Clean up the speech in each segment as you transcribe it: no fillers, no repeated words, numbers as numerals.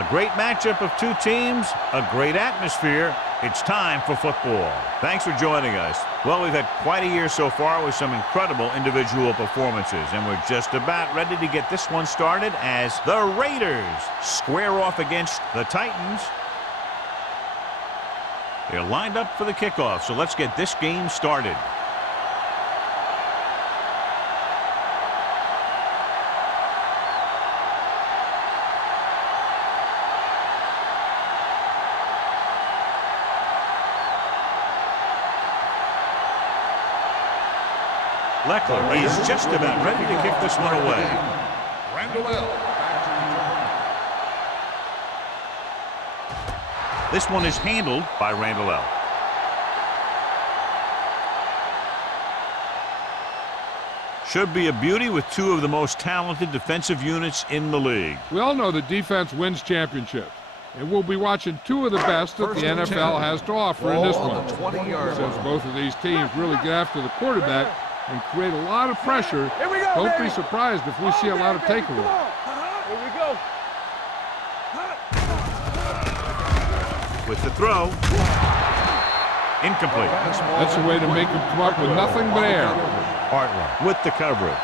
A great matchup of two teams, a great atmosphere. It's time for football. Thanks for joining us. Well, we've had quite a year so far with some incredible individual performances, and we're just about ready to get this one started as the Raiders square off against the Titans. They're lined up for the kickoff, so let's get this game started. Leckler is just about ready to kick this one away. This one is handled by Randall. Should be a beauty with two of the most talented defensive units in the league. We all know that defense wins championships, and we'll be watching two of the best that the NFL has to offer in this one. Since both of these teams really get after the quarterback and create a lot of pressure, don't be surprised if we see a lot of takeaways. Here we go. With the throw, incomplete. That's a way to make him come up with nothing but air. Hartland with the coverage.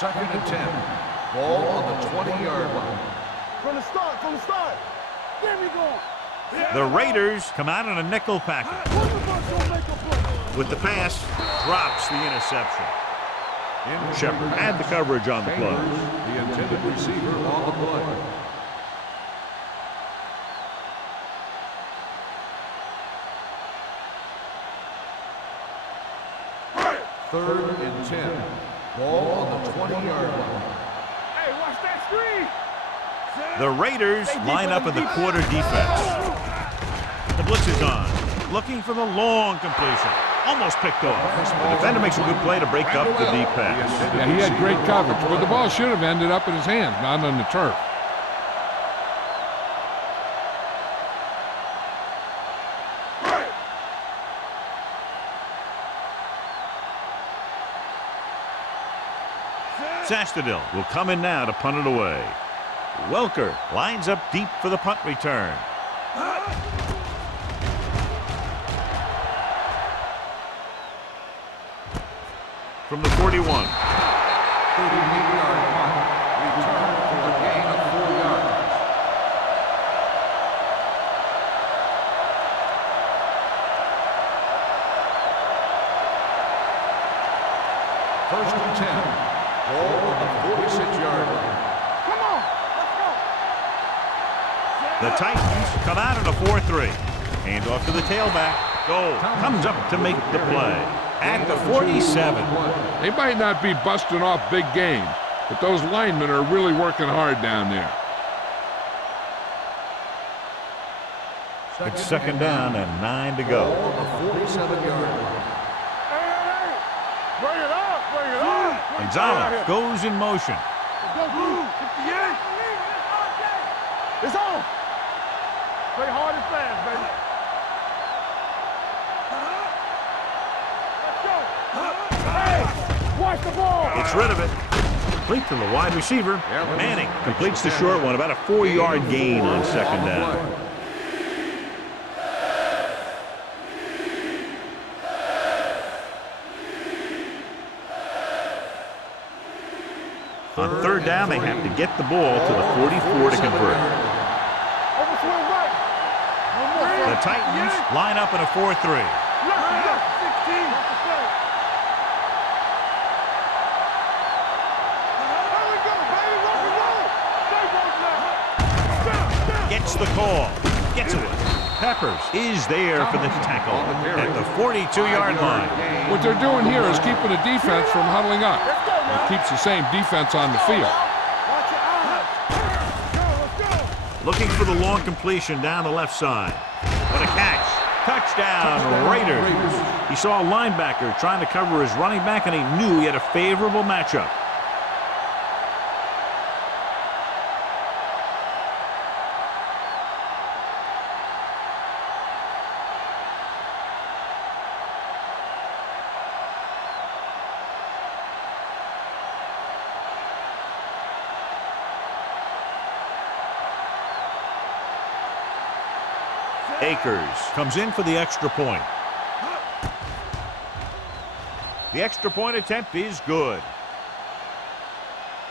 Second and 10. Ball on the 20-yard line. From the start. There we go. The Raiders come out in a nickel package. With the pass, drops the interception. Shepard had the coverage on the play. The intended receiver on the play. Third and 10. Ball on the 20-yard line. Hey, watch that screen. The Raiders line up in the quarter defense. The blitz is on. Looking for the long completion. Almost picked off. The defender makes a good play to break up the deep pass. Yeah, he had great coverage, but the ball should have ended up in his hands, not on the turf. Sastadil will come in now to punt it away. Welker lines up deep for the punt return. From the 41. 38-yard punt. Return for a gain of 4 yards. First and 10. Ball on the 46-yard line. Come on. Let's go. The Titans come out in a 4-3. Hand off to the tailback. Goal comes up to make the play. At the 47. They might not be busting off big games, but those linemen are really working hard down there. It's second down and 9 to go. Ball on the 47-yard line. Hey. Bring it up. Gonzalez goes in motion. Let's go, Blue. 58. It's on. Play hard and fast, baby. Watch the ball. Gets rid of it. Complete to the wide receiver. Manning completes the short one. About a 4-yard gain on second down. On third down, they have to get the ball to the 44 to convert. Overswing right. The Titans line up in a 4-3. Gets the call. Gets it. Peppers is there for the tackle at the 42-yard line. What they're doing here is keeping the defense from huddling up. It keeps the same defense on the field. Looking for the long completion down the left side. What a catch. Touchdown, Raiders. He saw a linebacker trying to cover his running back, and he knew he had a favorable matchup. Akers comes in for the extra point. The extra point attempt is good.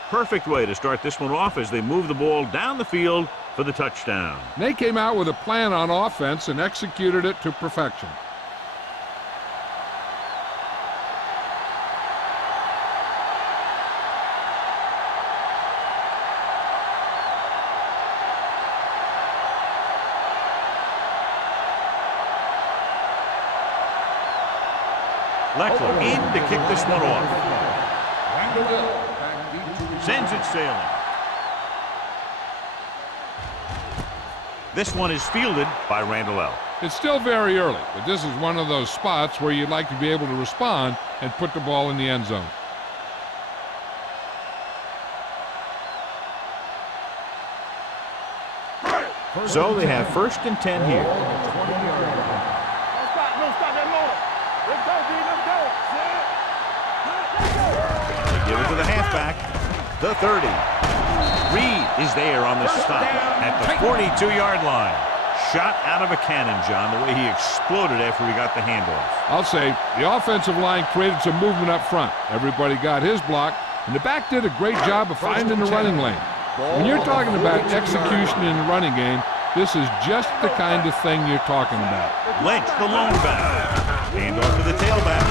Perfect way to start this one off as they move the ball down the field for the touchdown. They came out with a plan on offense and executed it to perfection. Leckler in to kick this one off. Sends it sailing. This one is fielded by Randall. It's still very early, but this is one of those spots where you'd like to be able to respond and put the ball in the end zone. So they have 1st and 10 here. Don't stop that motor. Let's go, D, let's go. They give it to the halfback. The 30. Reed is there on the stop at the 42-yard line. Shot out of a cannon, John, the way he exploded after he got the handoff. I'll say the offensive line created some movement up front. Everybody got his block, and the back did a great job of finding the running lane. When you're talking about execution in the running game, this is just the kind of thing you're talking about. Lynch, the lone back. Handoff to the tailback.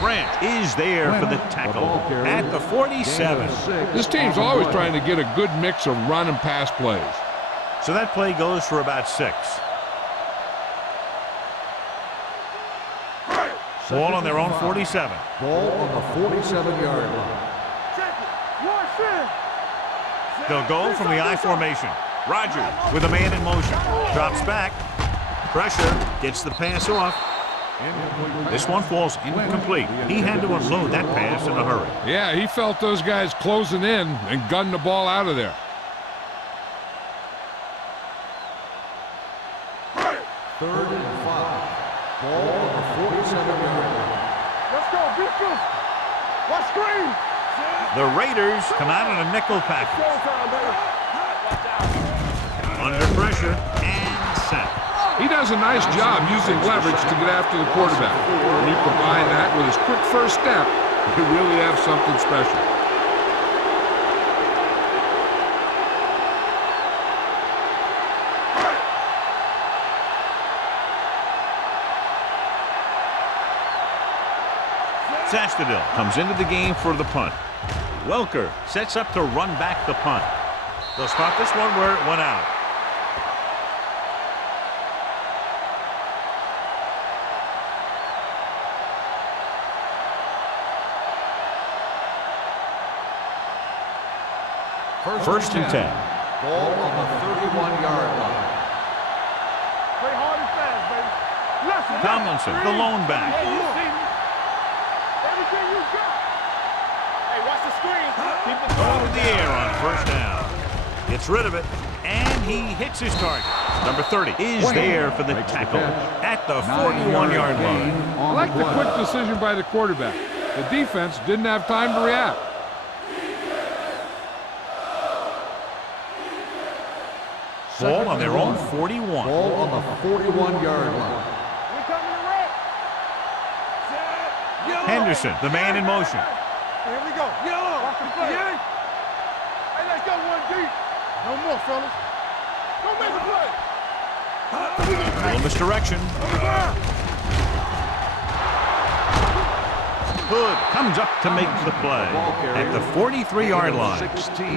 Branch is there for the tackle at the 47. This team's always trying to get a good mix of run and pass plays. So that play goes for about 6. Ball on their own 47. Ball on the 47-yard line. They'll go from the I formation. Rogers with a man in motion. Drops back. Pressure. Gets the pass off. This one falls incomplete. He had to unload that pass in a hurry. Yeah, he felt those guys closing in and gunned the ball out of there. 3rd and 5. Ball on the 47-yard line. Let's go, beat this. Watch screen. The Raiders come out in a nickel package. Showtime, baby. Under pressure and set. He does a nice job using leverage to get after the quarterback. When you combine that with his quick first step, you really have something special. Sastadil comes into the game for the punt. Welker sets up to run back the punt. They'll spot this one where it went out. First and 10. Ball on the 31-yard line. Play hard and fast, baby. Listen, Tomlinson, the lone back. Hey, you see me? Everything you got. Hey, watch the screen. Keep the ball Over the air on 1st down. Gets rid of it, and he hits his target. Number 30 is there for the tackle at the 41-yard line. I like the quick decision by the quarterback. The defense didn't have time to react. Ball on their own 41. Ball on the 41-yard line. We coming to wreck. Henderson, the man in motion. Here we go. Yellow. Watch the play. Hey, let's go, 1 deep. No more, fellas. Don't make a play. Little misdirection. Hood comes up to make the play at the 43-yard line.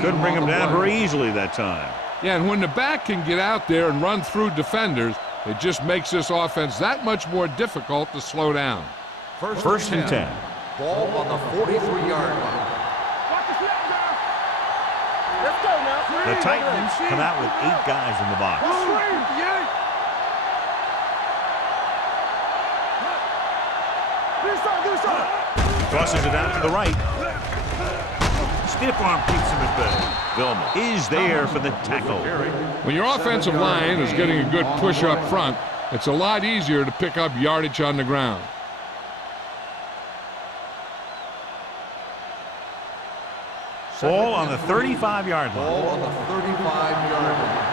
Couldn't bring him down very easily that time. Yeah, and when the back can get out there and run through defenders, it just makes this offense that much more difficult to slow down. First and 10. Ball on the 43-yard line. Watch the snap down. Let's go now. The Titans come out with 8 guys in the box. Tosses it out to the right. Stiff arm keeps him at bay. Vilma is there for the tackle. When your offensive line is getting a good push up front, it's a lot easier to pick up yardage on the ground. Ball on the 35-yard line. Ball on the 35-yard line.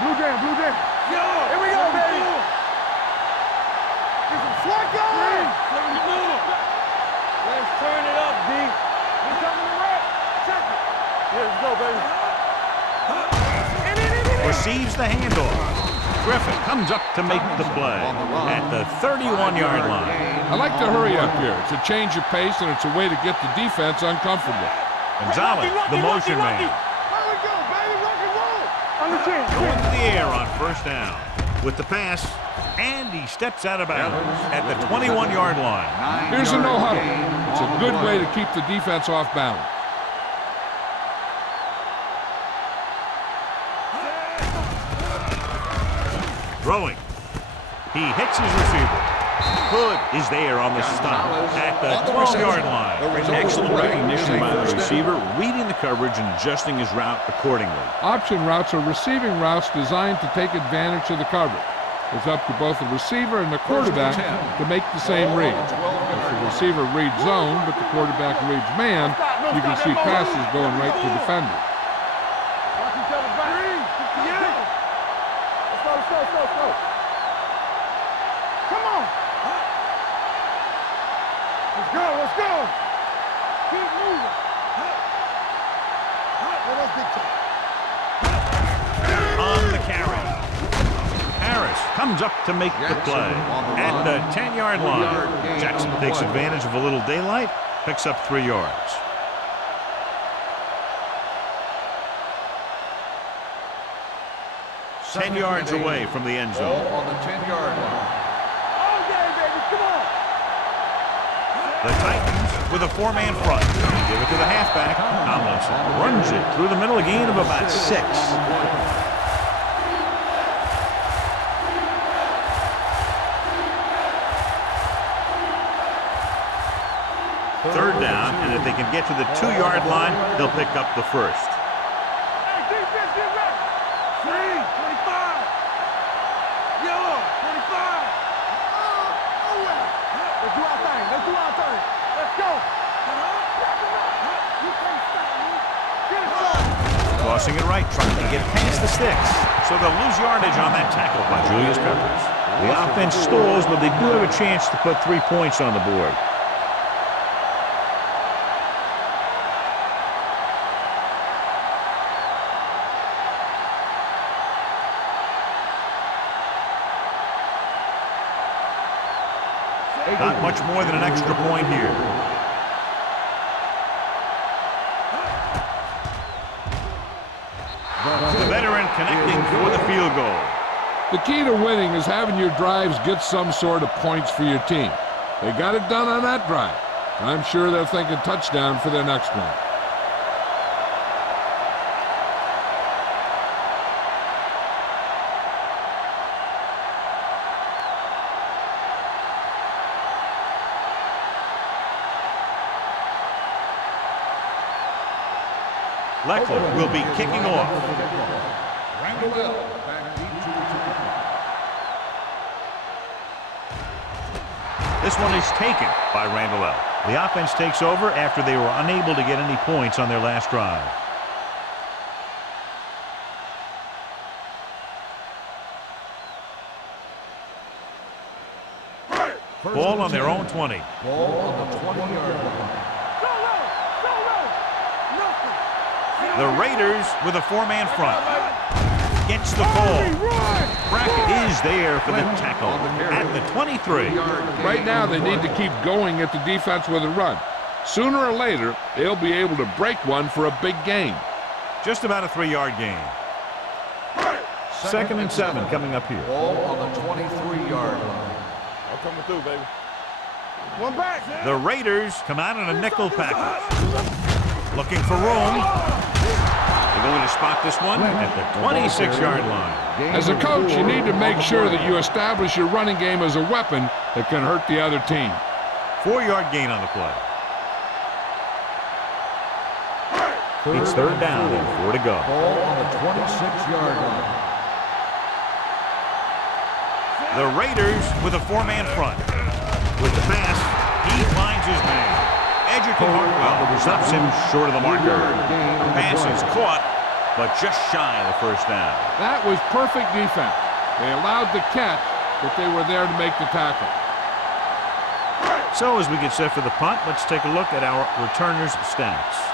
Blue jam, blue jam. Here we go, baby. Get some slack on. Let's turn it up, D. We coming to rap. Check it. Here we go, baby. Receives the handoff. Griffin comes up to make the play at the 31-yard line. I like to hurry up here. It's a change of pace, and it's a way to get the defense uncomfortable. Gonzalez, the motion man. Here we go, baby. Rock and roll. On the chin. Going to the air on first down. With the pass, and he steps out of bounds at the 21-yard line. Here's a no huddle. It's a good way to keep the defense off balance. Throwing. He hits his receiver. Hood is there on the stop at the 12-yard line. Excellent recognition by the receiver, reading the coverage and adjusting his route accordingly. Option routes are receiving routes designed to take advantage of the coverage. It's up to both the receiver and the quarterback to make the same read. If the receiver reads zone, but the quarterback reads man, you can see passes going right to defenders. Watch each other back. Let's go. Come on. Let's go. Keep moving. That's big time. On the carry. Harris comes up to make the play at the 10-yard line. Jackson takes advantage of a little daylight, picks up 3 yards. Ten yards away from the end zone. On the 10-yard line. Oh, yeah, baby. Come on. The Titans with a 4-man front. Give it to the halfback. Tomlinson runs it through the middle, a gain of about 6. Third down, and if they can get to the 2-yard line, they'll pick up the first. Hey, defense, get ready. 3, 25. Yellow, 25. Let's do our thing. Let's go. You can't stop me. Get it started. Crossing it right, trying to get past the sticks. So they'll lose yardage on that tackle by Julius Peppers. The offense stalls, but they do have a chance to put 3 points on the board. Not much more than an extra point here. The veteran connecting for the field goal. The key to winning is having your drives get some sort of points for your team. They got it done on that drive. I'm sure they're thinking touchdown for their next one. Leckler will be kicking off. This one is taken by Randall. The offense takes over after they were unable to get any points on their last drive. Ball on their own 20. Ball on the 20-yard line. The Raiders with a 4-man front. Gets the call. Brackett is there for the tackle at the 23. Right now they need to keep going at the defense with a run. Sooner or later, they'll be able to break one for a big gain. Just about a 3-yard gain. 2nd and 7 coming up here. Ball on the 23-yard line. I'm coming through, baby. One back. The Raiders come out in a nickel package. Looking for room. They're going to spot this one at the 26-yard line. As a coach, you need to make sure that you establish your running game as a weapon that can hurt the other team. 4-yard gain on the play. It's 3rd down and 4 to go. Ball on the 26-yard line. The Raiders with a 4-man front. With the pass, he finds his man. Edgerton Hartwell stops him short of the marker. The pass is caught, but just shy of the 1st down. That was perfect defense. They allowed the catch, but they were there to make the tackle. So as we get set for the punt, let's take a look at our returners' stats.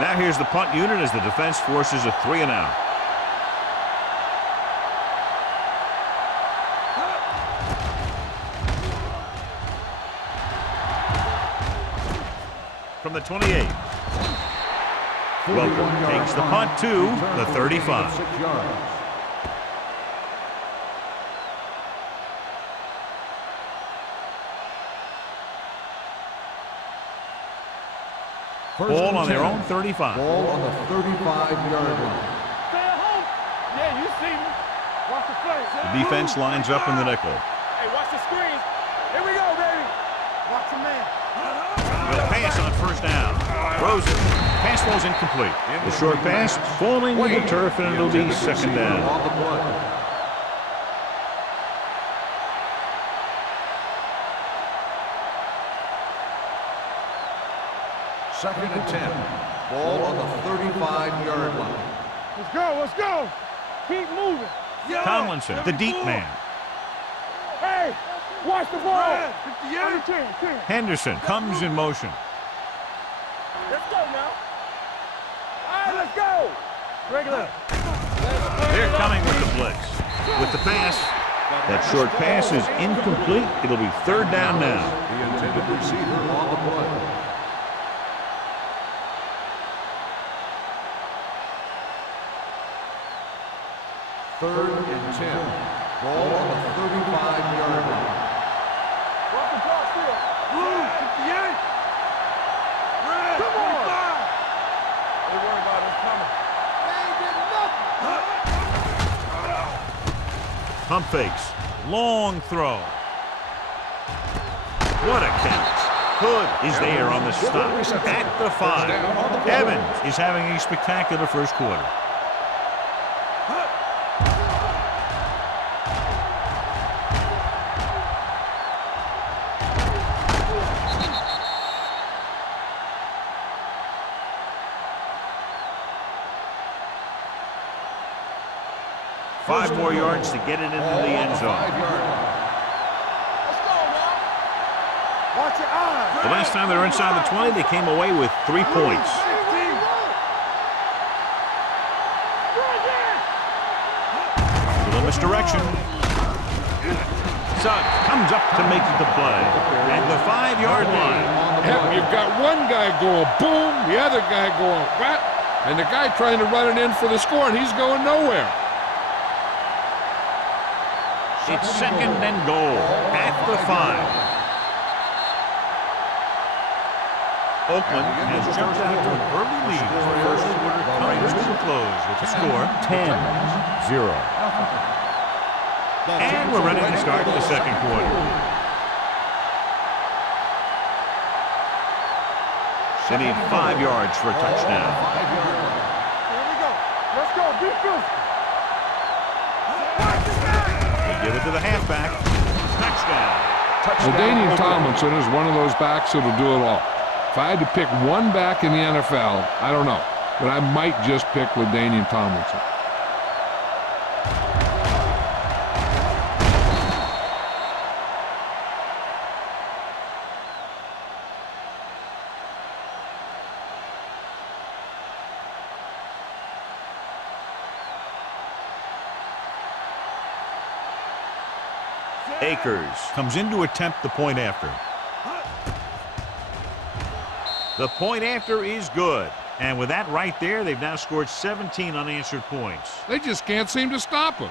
Now here's the punt unit as the defense forces a 3-and-out. From the 28. Welcome takes the punt to the 35. Ball on their own 35. Ball on the 35-yard line. Stay at home. Yeah, you see me. Watch the play. The defense lines up in the nickel. Hey, watch the screens. Here we go, baby. Watch the man. Will pass on first down. Throws it. Pass ball's incomplete. The short pass falling to the turf, and it'll be second down. On the play. Second and 10. Ball on the 35-yard line. Let's go, let's go. Keep moving. Tomlinson, the deep man. Hey, watch the ball. 10. Henderson comes in motion. Let's go now. All right, let's go. Regular. They're coming with the blitz. With the pass, that short pass is incomplete. It'll be third down now. The intended receiver on the play. Third and 10. Ball on the 35-yard line. Watch the ball still. 58. Come on. They worry about us coming. They ain't getting nothing. Pump fakes. Long throw. What a catch. Hood is there on the stop at the 5. Evans is having a spectacular first quarter. Five more yards to get it into the end zone. Let's go now. Watch your eyes. The last time they were inside the 20, they came away with 3 points. A little misdirection. Suggs comes up to make the play at the 5-yard line. Heck, you've got one guy going boom, the other guy going what, and the guy trying to run it in for the score, and he's going nowhere. It's second and goal at the 5. Oakland has jumped out to an early lead as the first quarter comes to a close with the score 10-0. And we're ready to start the second quarter. They need 5 yards for a touchdown. Here we go. Let's go. Be physical. Give it to the halfback. Touchdown. Daniel Tomlinson is one of those backs that'll do it all. If I had to pick one back in the NFL, I don't know, but I might just pick LaDainian Tomlinson. Akers comes in to attempt the point after. The point after is good. And with that right there, they've now scored 17 unanswered points. They just can't seem to stop him.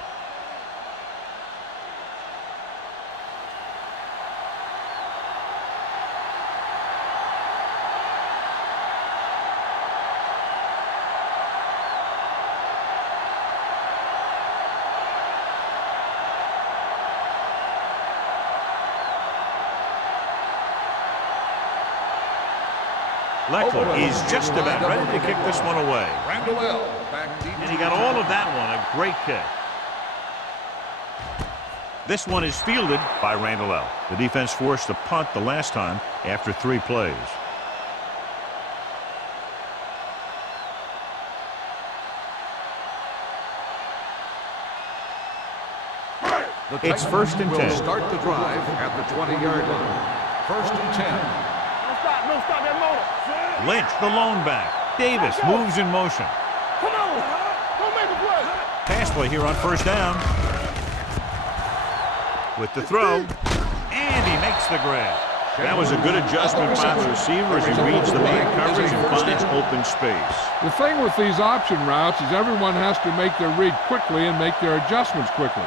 Leckler is just about ready to kick this one away. And he got all of that one, a great kick. This one is fielded by Randall L. The defense forced a punt the last time after 3 plays. It's first and 10. Start the drive at the 20-yard line. First and 10. No stop that motor. Lynch, the lone back. Davis moves in motion. Come on. Don't make a play. Pass play here on first down. With the throw. And he makes the grab. That was a good adjustment by the receiver as he reads the man coverage and finds open space. The thing with these option routes is everyone has to make their read quickly and make their adjustments quickly.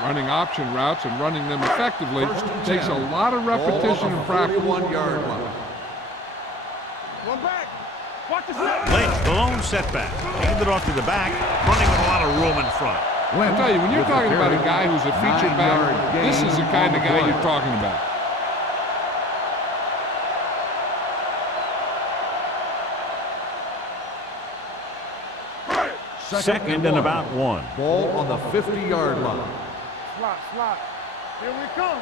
Running option routes and running them effectively takes a lot of repetition and practice. 41-yard line. One back. Watch the snap. Lynch, the lone setback. Handed off to the back, running with a lot of room in front. I tell you, when you're talking about a guy who's a feature back, this is the kind of guy you're talking about. Second and about 1. Ball on the 50-yard line. Slot. Here we come.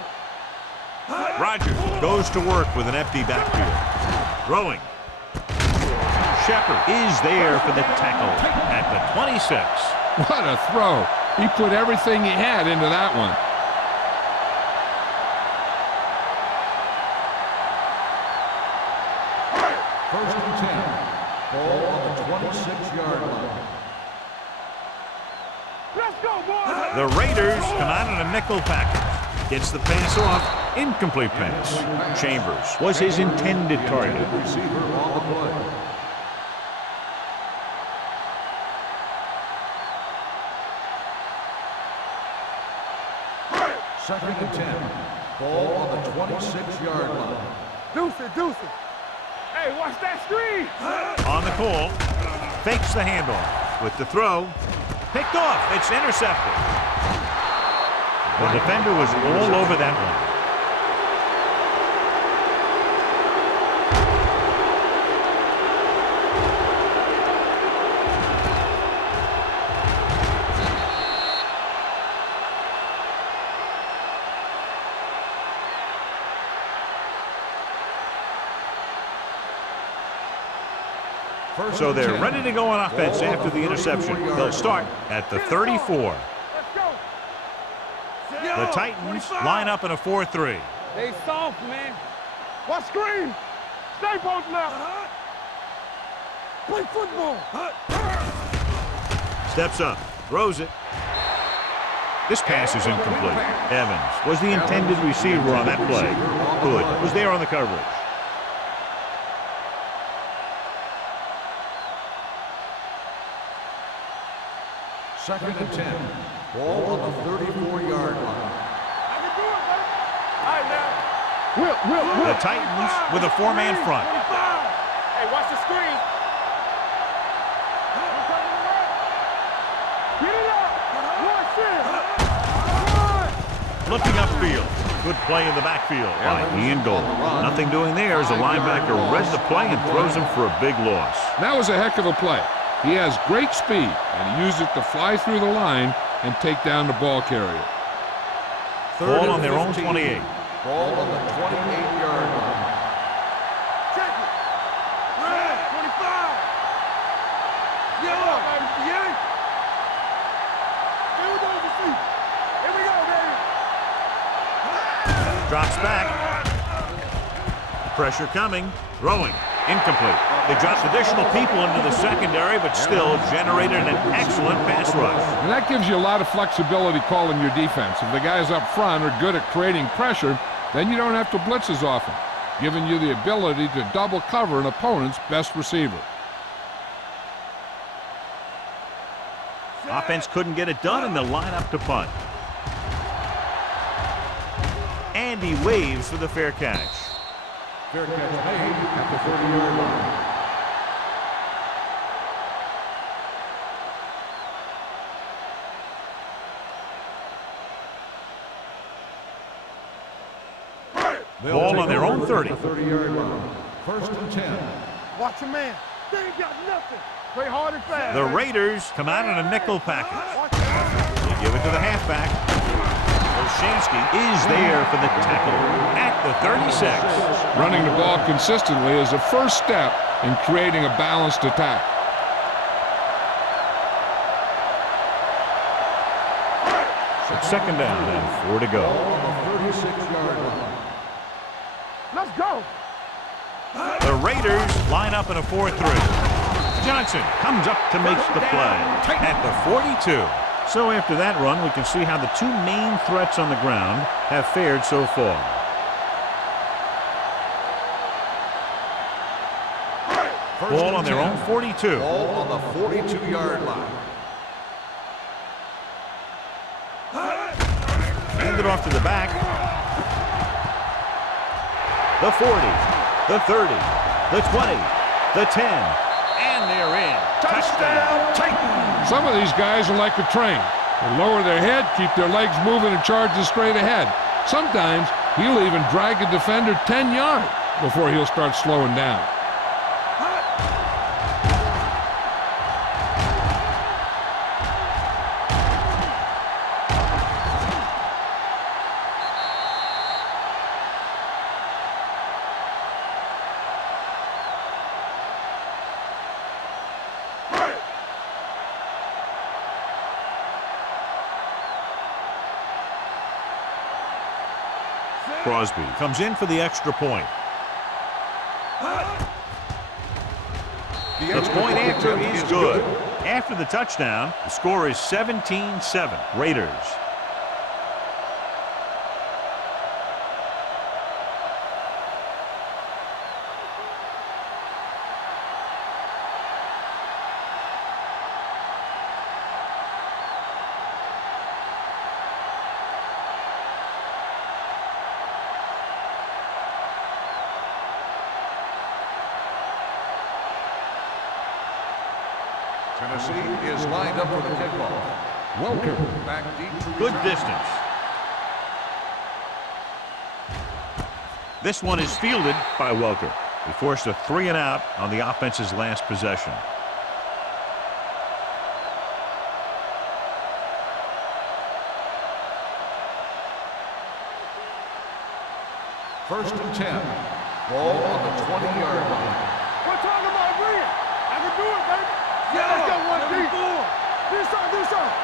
Rogers goes to work with an empty backfield. Throwing. Shepard is there for the tackle at the 26. What a throw. He put everything he had into that one. First and 10. Ball on the 26-yard line. Let's go, boys. The Raiders come out in a nickel package. Gets the pass off. Incomplete pass. Chambers was his intended target. Receiver on the play. Second and 10. Ball on the 26-yard line. Deuce it. Hey, watch that screen. On the call. Fakes the handoff. With the throw. Picked off. It's intercepted. The defender was all over that one. So they're ready to go on offense after the interception. They'll start at the 34. Let's go. The Titans line up in a 4-3. They soft, man. Watch screen. Stay posting up. Play football. Steps up. Throws it. This pass is incomplete. Evans was the intended receiver on that play. Hood was there on the coverage. Second and 10. Ball on the 34-yard line. I can do it, buddy. All right, now. The Titans with a four-man front. 25. Hey, watch the screen. Get it up. Looking upfield. Good play in the backfield by Ian Gold. Nothing doing there as the linebacker read the play and throws him for a big loss. That was a heck of a play. He has great speed, and he used it to fly through the line and take down the ball carrier. Ball on their own 28. Ball on the 28-yard line. Check it. Red, 25. Yellow, baby. Here we go, receiver. Here we go, baby. Drops back. Pressure coming. Throwing. Incomplete. They dropped additional people into the secondary, but still generated an excellent pass rush. And that gives you a lot of flexibility calling your defense. If the guys up front are good at creating pressure, then you don't have to blitz as often, giving you the ability to double cover an opponent's best receiver. Offense couldn't get it done, and they'll line up to punt. And he waves for the fair catch. Fair catch made at the 30-yard line. Ball on their own 30. 30-yard line. First and 10. Watch a man. They ain't got nothing. Play hard and fast. The Raiders come out in a nickel package. They give it to the halfback. Olszewski is there for the tackle at the 36. Running the ball consistently is the first step in creating a balanced attack. It's second down and 4 to go. On the 36-yard line. Let's go. The Raiders line up in a 4-3. Johnson comes up to make the play at the 42. So after that run, we can see how the two main threats on the ground have fared so far. Ball on their own 42. Ball on the 42-yard line. Hand it off to the back. The 40, the 30, the 20, the 10, and they're in. Touchdown, Titans! Some of these guys are like a train. They lower their head, keep their legs moving, and charge straight ahead. Sometimes he'll even drag a defender 10 yards before he'll start slowing down. Crosby comes in for the extra point. The point after is good. After the touchdown, the score is 17-7. Raiders. Tennessee is lined up for the kickoff. Welcome back deep to Good return. distance. This one is fielded by Welker. He forced a 3-and-out on the offense's last possession. First and 10. Ball on the 20-yard line. We're talking about bring it. I can do it, baby. Yeah, let's go one deep. Do something, do something.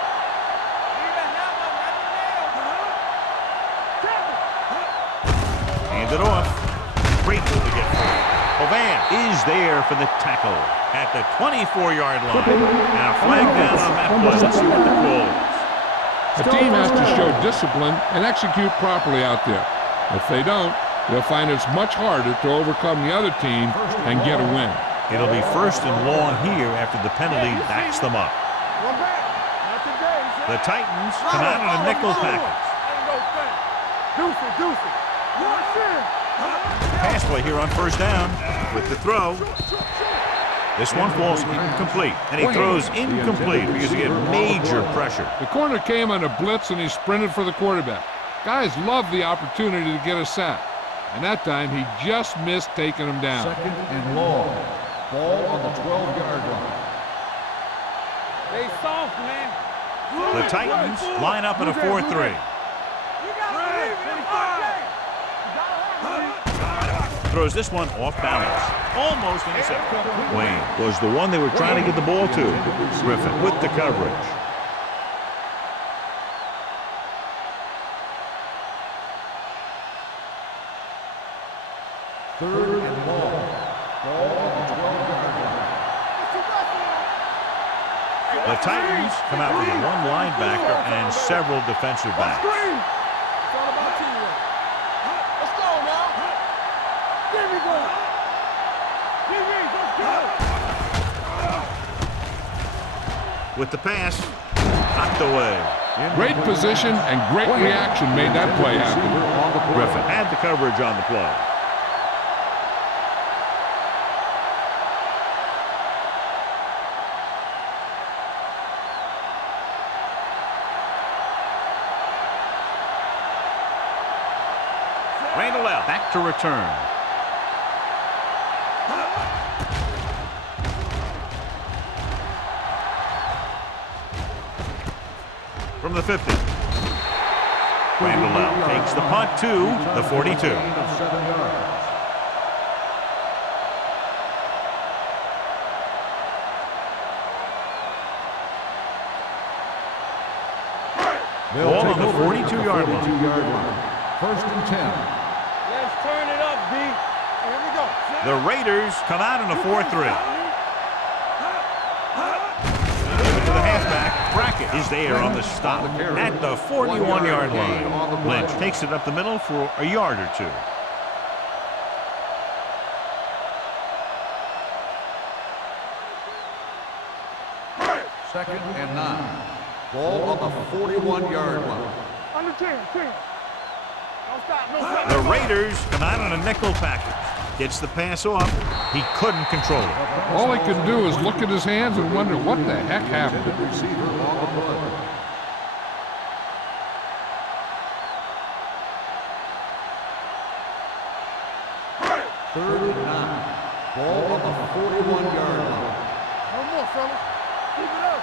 Hand it off. Great move to get through. Hovan is there for the tackle at the 24-yard line. And a flag down on that play. Let's see what the call is. The team has to show discipline and execute properly out there. If they don't, they'll find it's much harder to overcome the other team and get a win. It'll be first and long here after the penalty backs them up. One back. Not today. The Titans come out in a nickel package. Ain't no thing. Deuce it, deuce it. Watch it. Pass play here on first down with the throw. This one falls incomplete, and he throws incomplete because he had major pressure. The corner came on a blitz and he sprinted for the quarterback. Guys love the opportunity to get a sack. And that time he just missed taking him down. Second and long. Ball on the 12-yard line. They soft, man. The Titans line up in a 4-3. You gotta believe it. Throws this one off balance. Almost intercepted. Wayne was the one they were trying to get the ball to. Griffin with the coverage. Third and long. Ball on the 12-yard line. The Titans come out with one linebacker and several defensive backs. It's all about teamwork. Let's go now. Give me one. Let's go. With the pass, knocked away. Great position and great reaction made that play happen. Griffin had the coverage on the play. Randall out, back to return. From the 50. Randall out takes the punt to the 42. 7 yards. Ball on the 42-yard line. First and 10. Let's turn it up, D. Here we go. The Raiders come out in a 4-3. Give it to the halfback. Brackett is there on the stop at the 41-yard line. Lynch takes it up the middle for a yard or two. Second and 9. Ball on the 41-yard line. Under 10. Don't stop. No stop. The Raiders come out on a nickel package. Gets the pass off. He couldn't control it. All he can do is look at his hands and wonder what the heck happened. Receiver on the play. Third and 9. Ball on the 41-yard line. No more, fellas. Keep it up.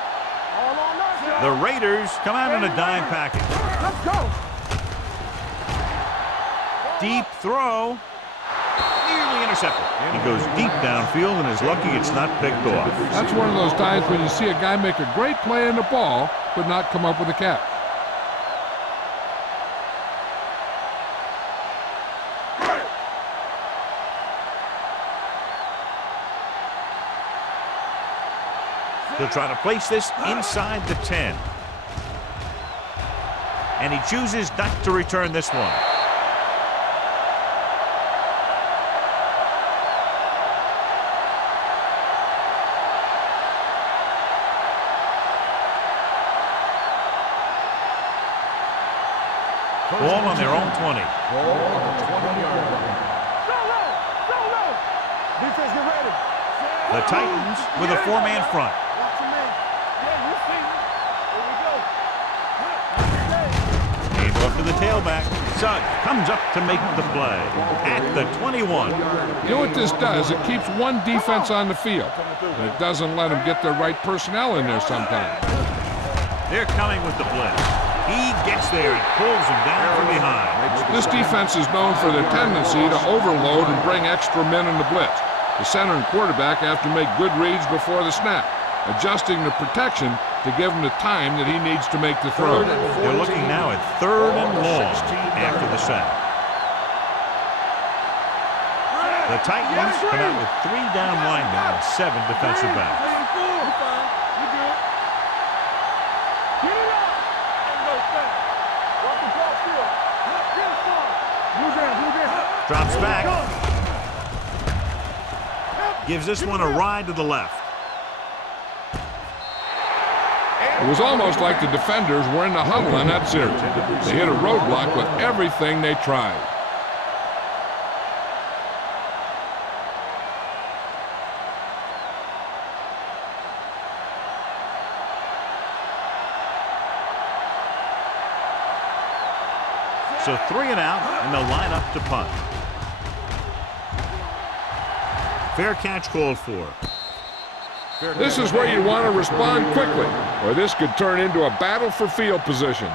All on us, y'all. The Raiders come out on a dime package. Let's go. Deep throw. Nearly intercepted. He goes deep downfield and is lucky it's not picked off. That's one of those times when you see a guy make a great play in the ball, but not come up with a catch. He'll try to place this inside the 10. And he chooses not to return this one. Ball on their own 20. Ball on the 20-yard line. Go low. Defense, get ready. The Titans with a four-man front. Watch your man. Yeah, you see me. Here we go. Game up to the tailback. Suggs comes up to make the play at the 21. You know what this does? It keeps one defense on the field, and it doesn't let them get the right personnel in there sometimes. They're coming with the blitz. He gets there and pulls him down from behind. This defense is known for their tendency to overload and bring extra men in the blitz. The center and quarterback have to make good reads before the snap, adjusting the protection to give him the time that he needs to make the throw. They're looking now at 3rd and long after the sack. The Titans come out with 3 down linemen and 7 defensive backs. Drops back. Gives this one a ride to the left. It was almost like the defenders were in the huddle in that series. They hit a roadblock with everything they tried. So 3 and out, and they'll line up to punt. Fair catch called for. This is where you want to respond quickly, or this could turn into a battle for field position.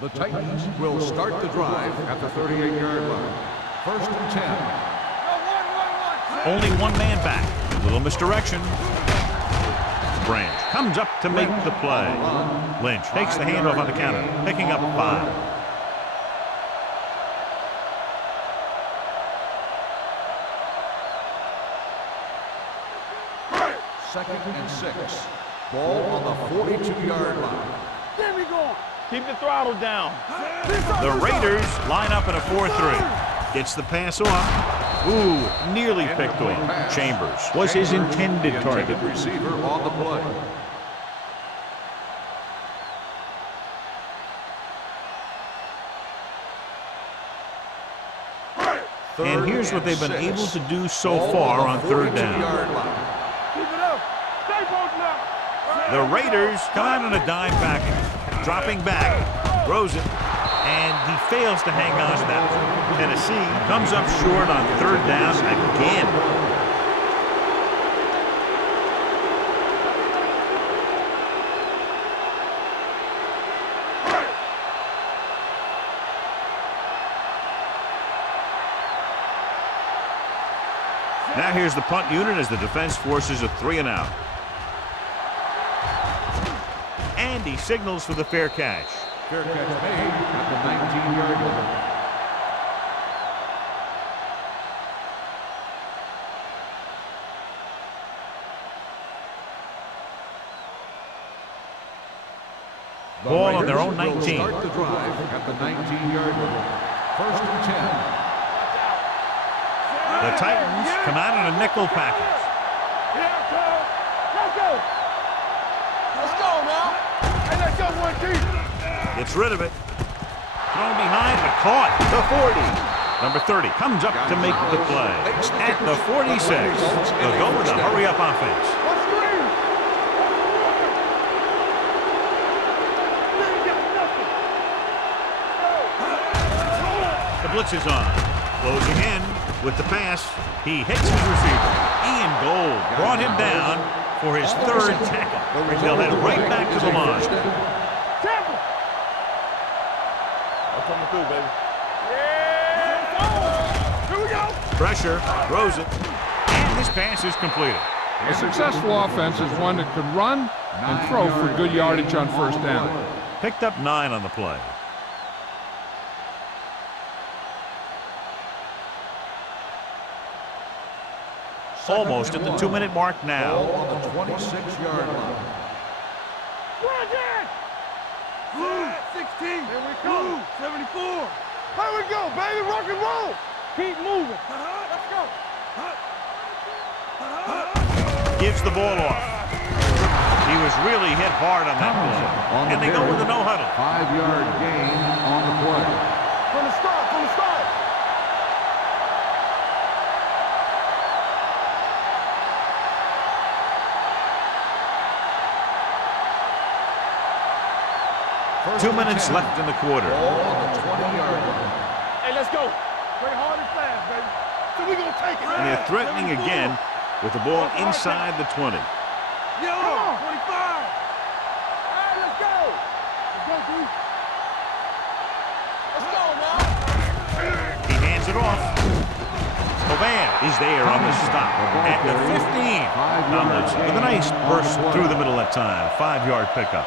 The Titans will start the drive at the 38-yard line. First and 10. Only one man back. A little misdirection. Branch comes up to make the play. Lynch takes the handoff on the counter, picking up 5. Second and 6. Ball on the 42-yard line. There we go. Keep the throttle down. The Raiders line up in a 4-3. Gets the pass off. Ooh, nearly picked off. Chambers was his intended target. Receiver on the play. And here's what they've been able to do so far on 3rd down. Keep it up. Stay posted up. The Raiders come out in a dime package. Dropping back, throws it, and he fails to hang on to that one. Tennessee comes up short on 3rd down again. Now here's the punt unit as the defense forces a 3 and out. And he signals for the fair catch. Fair catch made at the 19-yard line. Ball on their own Will 19. start the drive at the 19-yard line. First and 10. The Titans come out in a nickel package. Let's go. Let's go now. Hey, let's go, one team. Gets rid of it. Thrown behind, but caught. The 40. Number 30 comes up to make the play. At the 46, they'll go with a hurry-up offense. Let's screen. The blitz is on. Closing in with the pass. He hits his receiver. Ian Gold brought him down for his third tackle. He'll head right back to the line. Tackle. I'm coming through, baby. Yeah. Here we go. Pressure, throws it, and his pass is completed. A successful offense is one that could run and throw for good yardage on first down. Picked up 9 on the play. Almost at the 2-minute mark now. Ball on the 26-yard line. Roger. 16. Here we go. 74. Here we go, baby. Rock and roll. Keep moving. Let's go. Gives the ball off. He was really hit hard on that play. And they go with the no huddle. 5-yard gain on the play. From the start. From the start. First 2 and minutes 10. left in the quarter. Ball on the 20-yard line. Hey, let's go. Play hard and fast, baby. So we gonna take it. And they're threatening again with the ball inside the 20. Yo, 25. All right, let's go. Let's go, dude. Let's go, man. He hands it off. Coban is there on the stop at the 15. Tomlinson with a nice burst through the middle that time. 5-yard pickup.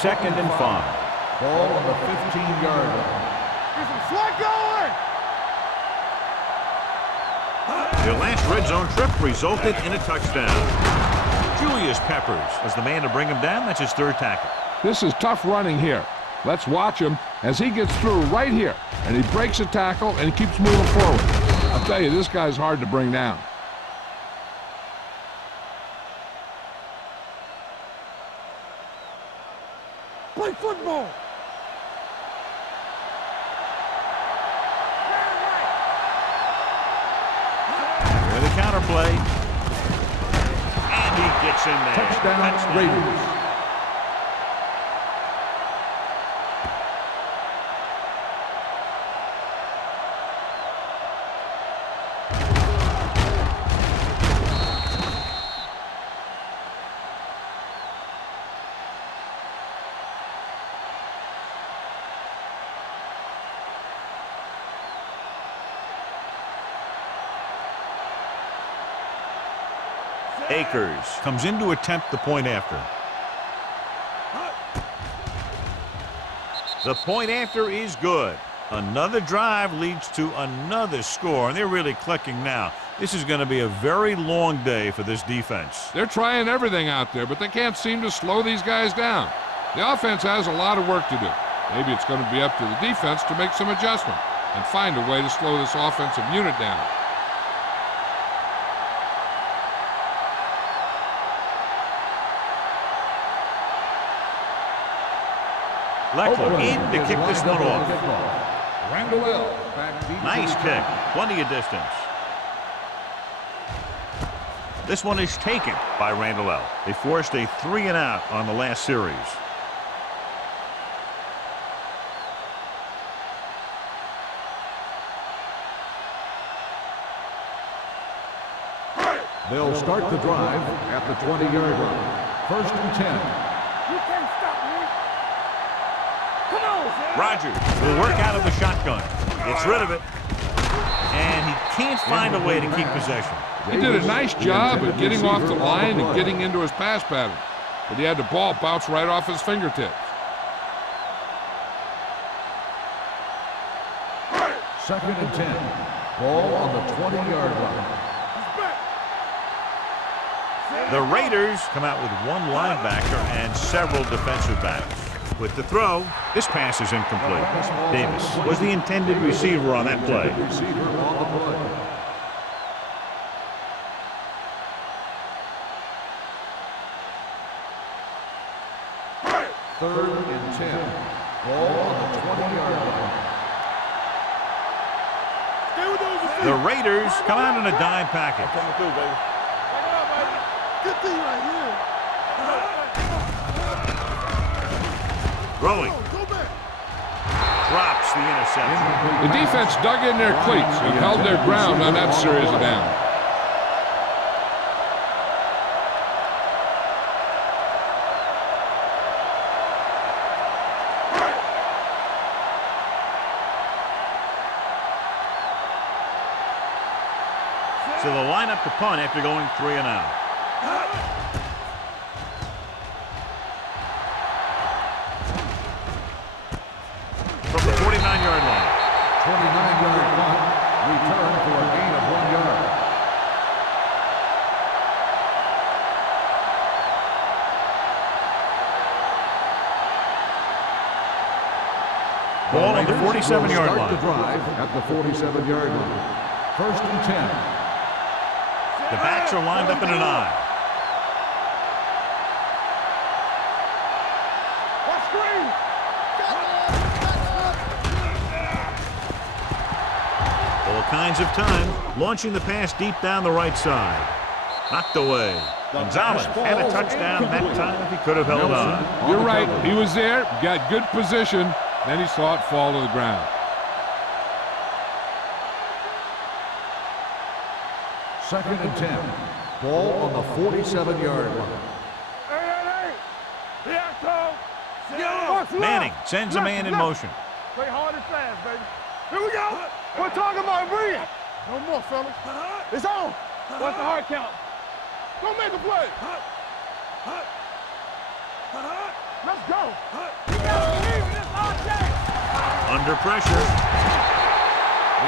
Second and 5. Ball on the 15-yard line. Get some sweat going. Their last red zone trip resulted in a touchdown. Julius Peppers was the man to bring him down. That's his third tackle. This is tough running here. Let's watch him as he gets through right here. And he breaks a tackle and he keeps moving forward. I'll tell you, this guy's hard to bring down. Play football. With a counter play. And he gets in there. Touchdown, Raiders. Akers comes in to attempt the point after. The point after is good. Another drive leads to another score, and they're really clicking now. This is going to be a very long day for this defense. They're trying everything out there, but they can't seem to slow these guys down. The offense has a lot of work to do. Maybe it's going to be up to the defense to make some adjustment and find a way to slow this offensive unit down. Leckler in to kick this one off. Randall back deep. Nice kick. Plenty of distance. This one is taken by Randall L. They forced a 3 and out on the last series. They'll start the drive at the 20-yard line. First and 10. You can't stop me. Come Rogers will work out of the shotgun. Gets rid of it. And he can't find a way to keep possession. He did a nice job of getting off the line and getting into his pass pattern. But he had the ball bounce right off his fingertips. Second and 10. Ball on the 20-yard line. The Raiders come out with one linebacker and several defensive backs. With the throw, this pass is incomplete. Davis was the intended receiver on that play. Receiver on the play. Third and 10. Ball on the 20-yard line. The Raiders come out in a dime package. Coming through, baby. Good thing right here. Throwing. Drops the interception. The defense dug in their cleats and held their ground on that series of downs. So they'll line up to punt after going 3 and out. From the 49-yard line. 29-yard punt. Return for a gain of 1 yard. Ball on the 47-yard Start line. the drive at the 47-yard line. First and 10. The backs are lined up in an I. All kinds of time, launching the pass deep down the right side. Knocked away. Gonzalez had a touchdown that time if he could have held on. You're right. He was there, got good position, then he saw it fall to the ground. Second and 10. Ball on the 47-yard line. Manning sends a man in motion. Play hard and fast, baby. Here we go. We're talking about bring it. No more, fellas. It's on. What's the hard count? Go make a play. Let's go. Under pressure.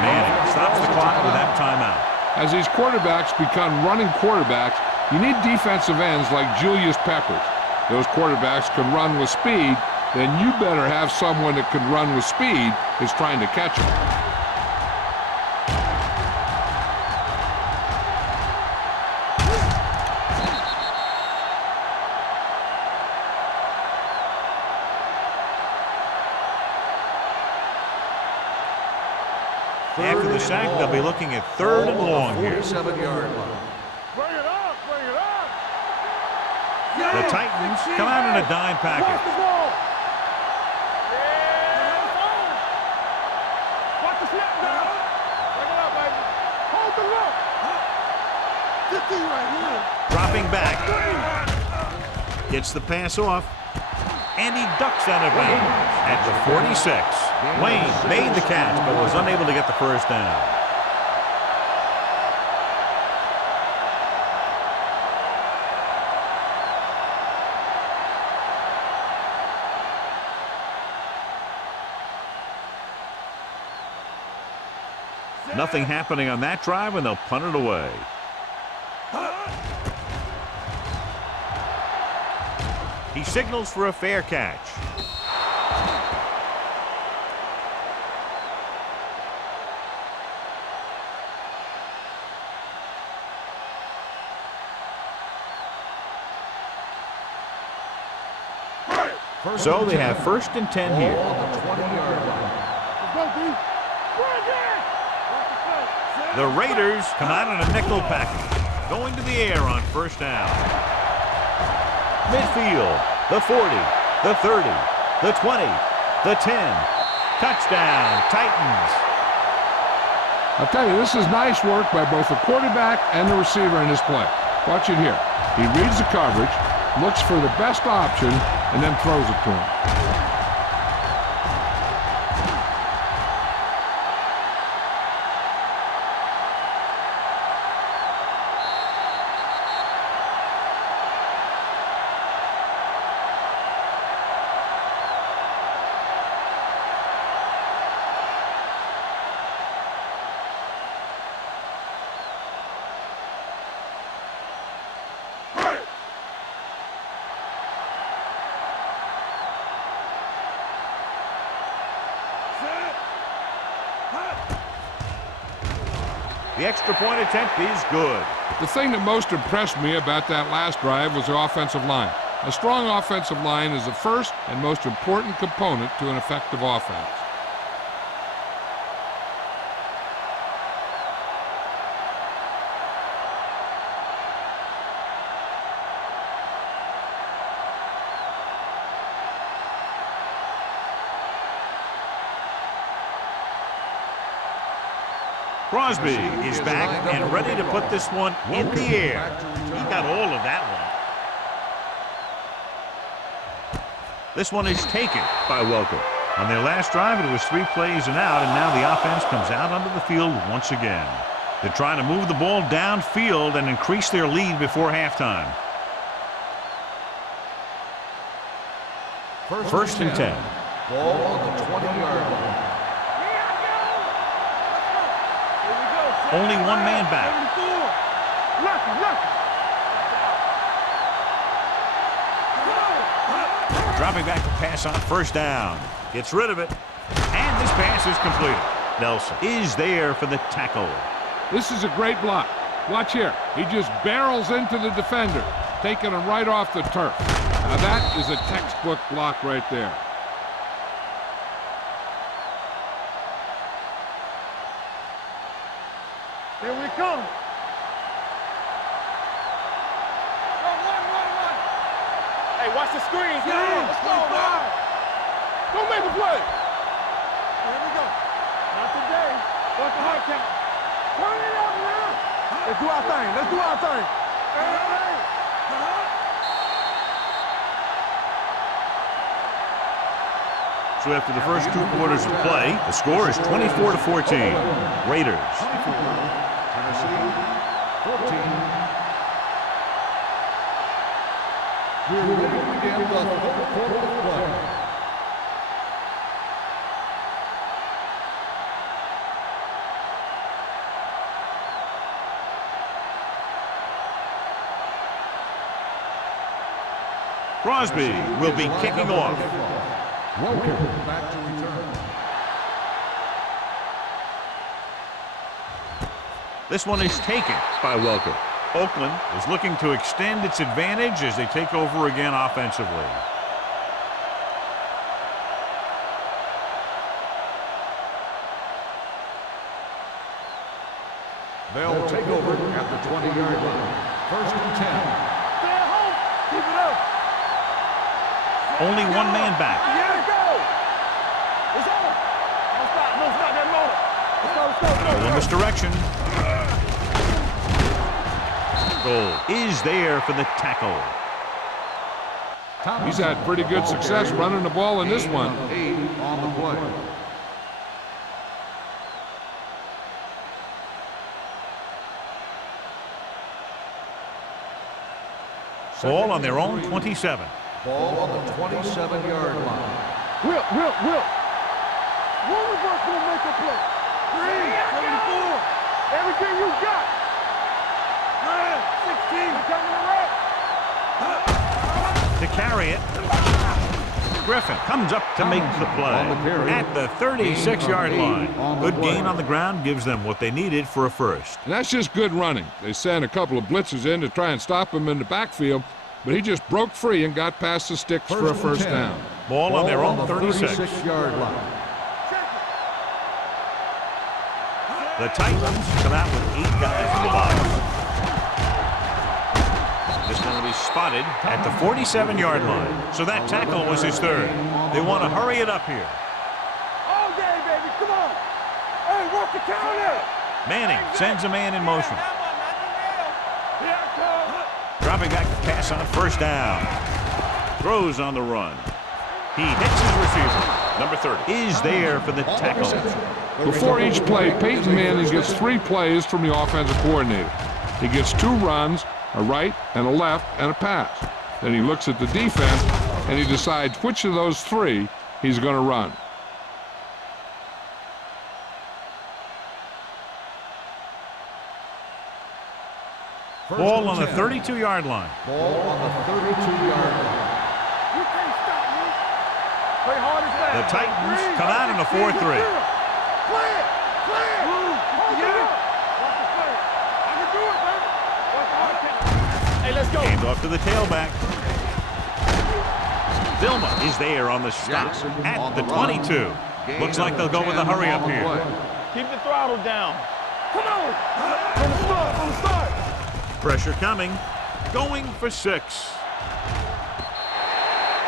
Manning stops the clock with that timeout. As these quarterbacks become running quarterbacks, you need defensive ends like Julius Peppers. Those quarterbacks can run with speed, then you better have someone that can run with speed that's trying to catch them. After the sack, they'll be looking at 3rd and long here. 47-yard line. Bring it up. Bring it up. The Titans come out in a dime package. Watch the ball. Watch the snap down. Bring it up, baby. Hold the look. Good thing right here. Dropping back. Gets the pass off. And he ducks out of bounds at the 46. Wayne made the catch but was unable to get the first down. Nothing happening on that drive, and they'll punt it away. He signals for a fair catch. So they have 1st and 10 here. Ball on the 20-yard line. The Raiders come out in a nickel package, going to the air on 1st down. Midfield, the 40, the 30, the 20, the 10. Touchdown, Titans. I'll tell you, this is nice work by both the quarterback and the receiver in this play. Watch it here. He reads the coverage, looks for the best option, and then throws it to him. The extra point attempt is good. The thing that most impressed me about that last drive was the offensive line. A strong offensive line is the first and most important component to an effective offense. Crosby is back and ready to put this one in the air. He got all of that one. This one is taken by Welker. On their last drive, it was 3 plays and out, and now the offense comes out onto the field once again. They're trying to move the ball downfield and increase their lead before halftime. First and 10. Ball on the 20-yard line. Only one man back. Dropping back to pass on first down. Gets rid of it. And this pass is completed. Nelson is there for the tackle. This is a great block. Watch here. He just barrels into the defender, taking him right off the turf. Now that is a textbook block right there. Here we come. Hey, watch the screen. Get in. Let's go, man. Don't make a play. Here we go. Not today. Watch the high count. Turn it up now. Let's do our thing. Let's do our thing. So after the first 2 quarters of play, the score is 24-14. Raiders. Tennessee, 14. We're ready to begin the fourth quarter of play. Crosby will be kicking off. Welker back to return. This one is taken by Welker. Oakland is looking to extend its advantage as they take over again offensively. They'll take over at the 20-yard line. First and 10. Stay at home. Keep it up. Only one man back. Here we go. It's on. Don't stop. Don't stop that motor. Let's go, let's go, let's go. In this direction. Goal is there for the tackle. He's had pretty good success running the ball in this one. 8 on the play. Ball on their own 27. Ball on the 27-yard line. Will. One of us will make a play. 3, 74. Everything you got. 16. Coming around. To carry it. Griffin comes up to make the play at the 36-yard line. Good gain on the ground gives them what they needed for a first. And that's just good running. They sent a couple of blitzers in to try and stop him in the backfield, but he just broke free and got past the sticks for a first down. Ball on their own 36-yard line. The Titans come out with 8 guys in the box. This one will be spotted at the 47-yard line. So that tackle was his third. They want to hurry it up here. All day, baby. Come on. Hey, work the counter. Manning sends a man in motion. Here I come. Dropping back to pass on first down. Throws on the run. He hits his receiver. Number 30 is there for the tackle. Before each play, Peyton Manning gets 3 plays from the offensive coordinator. He gets 2 runs, a right and a left, and a pass. Then he looks at the defense, and he decides which of those 3 he's going to run. Ball on the 32-yard line. Ball on the 32-yard line. You can't stop me. Play hard as that. The Titans come out in a 4-3. Play it. Play it. Hold it up. Watch the Hey, let's go. Hand off to the tailback. Vilma is there on the stop at the 22. Looks like they'll go with a hurry up here. Keep the throttle down. Come on. From the start, from the start. Pressure coming. Going for 6.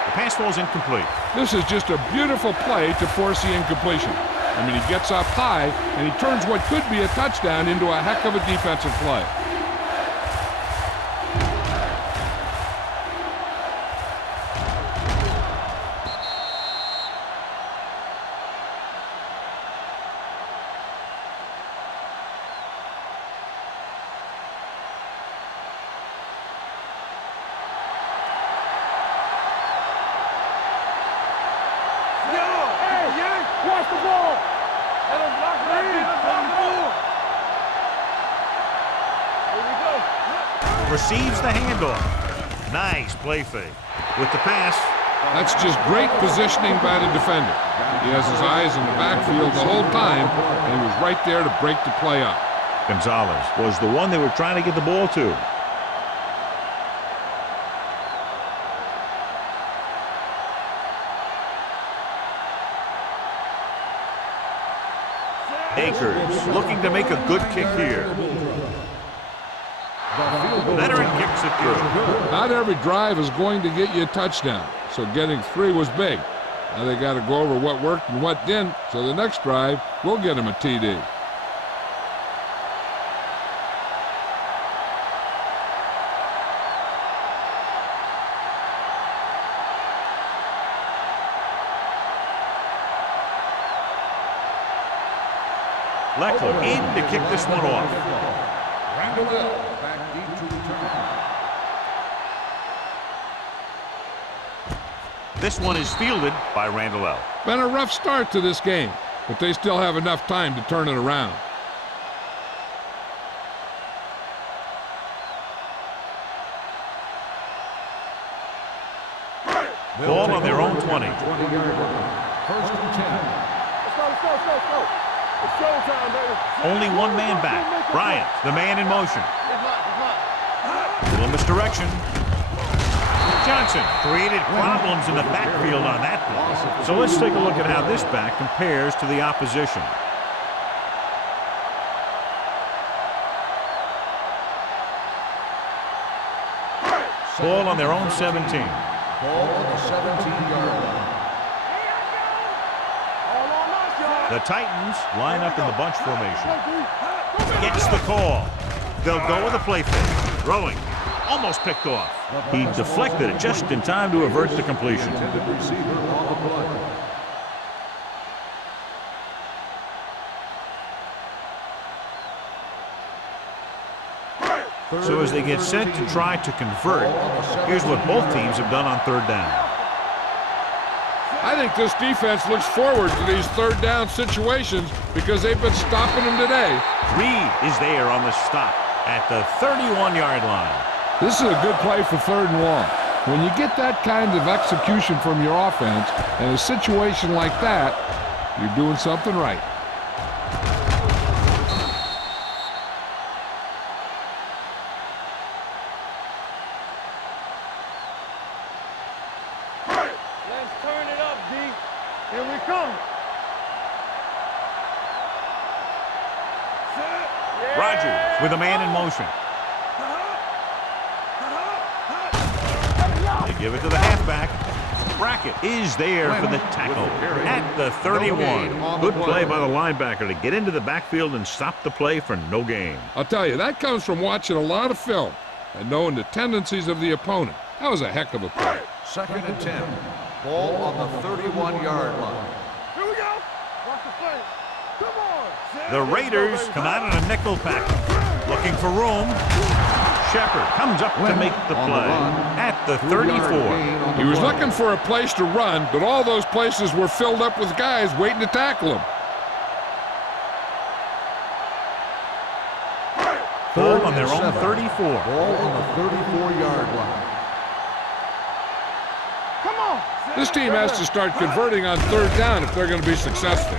The pass falls incomplete. This is just a beautiful play to force the incompletion. I mean, he gets up high, and he turns what could be a touchdown into a heck of a defensive play. Watch the ball. Let him block it. Here we go. Receives the handoff. Nice play fake. With the pass. That's just great positioning by the defender. He has his eyes in the backfield the whole time, and he was right there to break the play up. Gonzalez was the one they were trying to get the ball to. Akers looking to make a good kick here. Veteran kicks it through. Not every drive is going to get you a touchdown, so getting 3 was big. Now they got to go over what worked and what didn't, so the next drive will get him a TD. Leckler in to kick this one off. Back deep to return. This one is fielded by Randall L. Been a rough start to this game, but they still have enough time to turn it around. Ball on their own 20. 20-yard line. First and 10. Let's go. It's showtime, baby. Only one man back. Bryant, the man in motion. Little misdirection. Johnson created problems in the backfield on that play. So let's take a look at how this back compares to the opposition. Ball on their own 17. Ball on the 17-yard line. The Titans line up in the bunch formation. Gets the call. They'll go with a play fake. Throwing. Almost picked off. He deflected it just in time to avert the completion. Intended receiver on the play. So as they get set to try to convert, here's what both teams have done on third down. I think this defense looks forward to these third down situations because they've been stopping them today. Reed is there on the stop at the 31-yard line. This is a good play for 3rd and long. When you get that kind of execution from your offense in a situation like that, you're doing something right. Let's turn it up, D. Here we come. Rogers with a man in motion. They give it to the halfback. Brackett is there for the tackle at the 31. Good play by the linebacker to get into the backfield and stop the play for no gain. I'll tell you, that comes from watching a lot of film and knowing the tendencies of the opponent. That was a heck of a play. 2nd and 10. Ball on the 31-yard line. Here we go. Watch the play. Come on. The Raiders come out in a nickel package, looking for room. Shepard comes up to make the play at the 34. He was looking for a place to run, but all those places were filled up with guys waiting to tackle him. Ball on their own 34. Ball on the 34-yard line. Come on. This team has to start converting on 3rd down if they're going to be successful.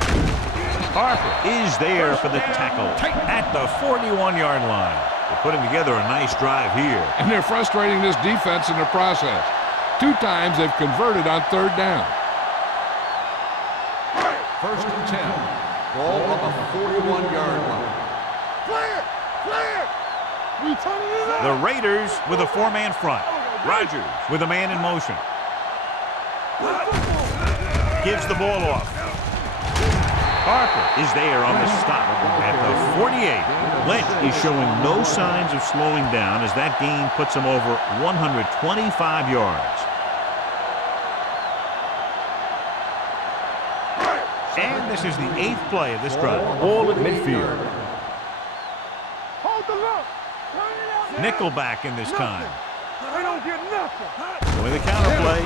Harper is there for the tackle at the 41-yard line. They're putting together a nice drive here. And they're frustrating this defense in the process. 2 times they've converted on 3rd down. First and 10. Ball on the 41-yard line. Clear! Clear! We turning it up! The Raiders with a 4-man front. Rodgers with a man in motion. Gives the ball off. Parker is there on the stop at the 48. Lynch is showing no signs of slowing down as that gain puts him over 125 yards. And this is the 8th play of this drive. Ball at midfield. Hold the look! Turn it up! Nickelback in this time. They don't get nothing! With the counter play.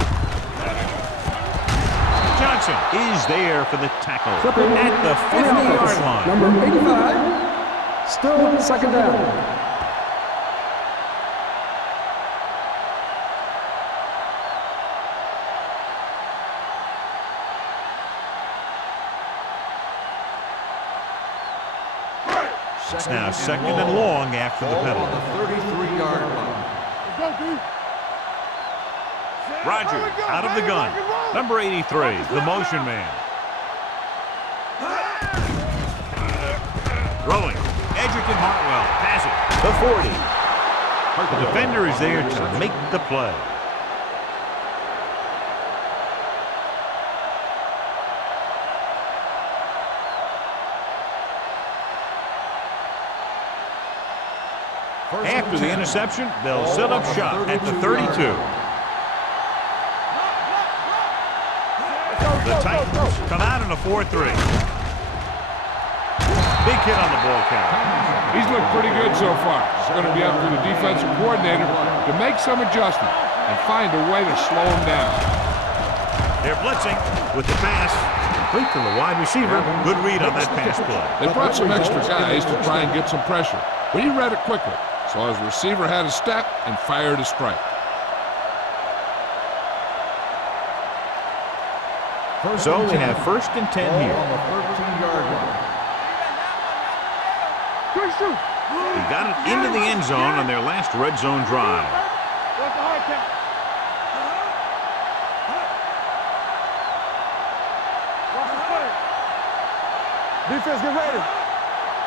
Johnson is there for the tackle at the 50-yard line. Number 85, still 2nd down. It's now 2nd and long after the Ball on penalty. the 33-yard line. Let's go, D! Rodgers out of the gun. Number 83, the motion man. Throwing. Edgerton Hartwell has it. The 40. The defender is there to make the play. After the interception, they'll set up shop at the 32. The Titans come out in a 4-3. Big hit on the ball count. He's looked pretty good so far. It's going to be up to the defensive coordinator to make some adjustment and find a way to slow him down. They're blitzing with the pass. Complete to the wide receiver. Good read on that pass play. They brought some extra guys to try and get some pressure, but he read it quickly. So his receiver had a step and fired a strike. So they have 1st and 10 here. On the 13-yard line. They got it into the end zone on their last red zone drive. What's the hard count? Watch the play. Defense, get ready.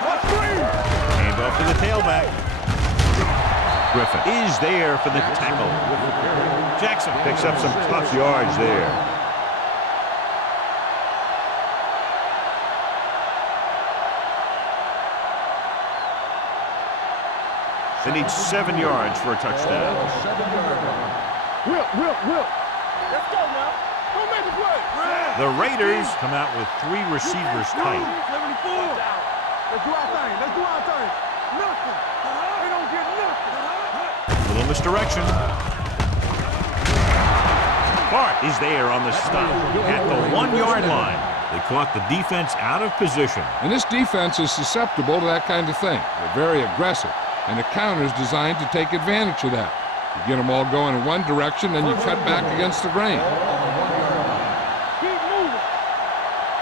Watch screen. Hand off to the tailback. Griffin is there for the tackle. Jackson picks up some tough yards there. They need 7 yards for a touchdown. Whip. Let's go now. Go make the play. The Raiders come out with 3 receivers tight. 74. Let's do our thing. Nothing. They don't get nothing. Little misdirection. Clark is there on the stop at the 1-yard line. They caught the defense out of position. And this defense is susceptible to that kind of thing. They're very aggressive, and the counter is designed to take advantage of that. You get them all going in one direction, then you cut back against the grain. Keep moving.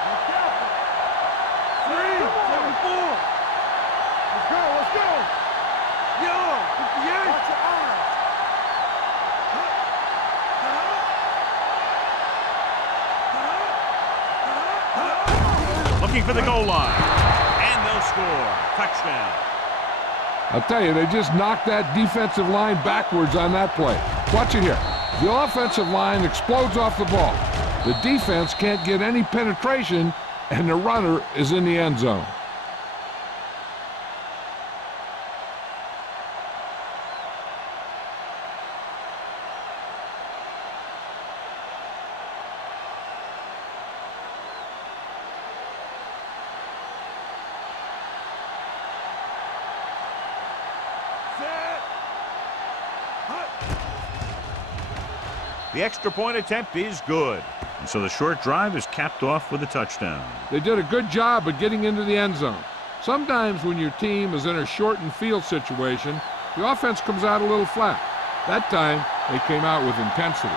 Be careful. 74. Let's go. Yo, 58. Watch your eyes. Looking for the goal line. And they'll score. Touchdown. I'll tell you, they just knocked that defensive line backwards on that play. Watch it here. The offensive line explodes off the ball. The defense can't get any penetration, and the runner is in the end zone. The extra point attempt is good. And so the short drive is capped off with a touchdown. They did a good job of getting into the end zone. Sometimes when your team is in a shortened field situation, the offense comes out a little flat. That time, they came out with intensity.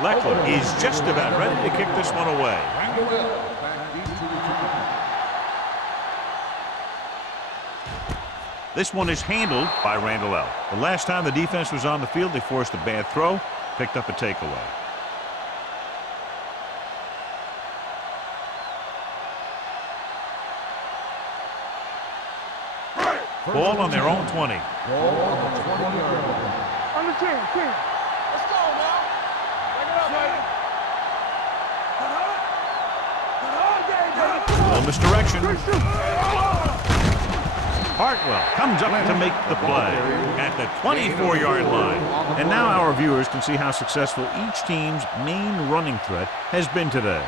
Leckler is just about ready to kick this one away. Randall L. back deep to return. This one is handled by Randall L. The last time the defense was on the field, they forced a bad throw, picked up a takeaway. Ball on their own 20. Ball on the 20-yard line. On the 10. Let's go now. Bring it up, baby. Little misdirection. Hartwell comes up to make the play at the 24-yard line. And now our viewers can see how successful each team's main running threat has been today.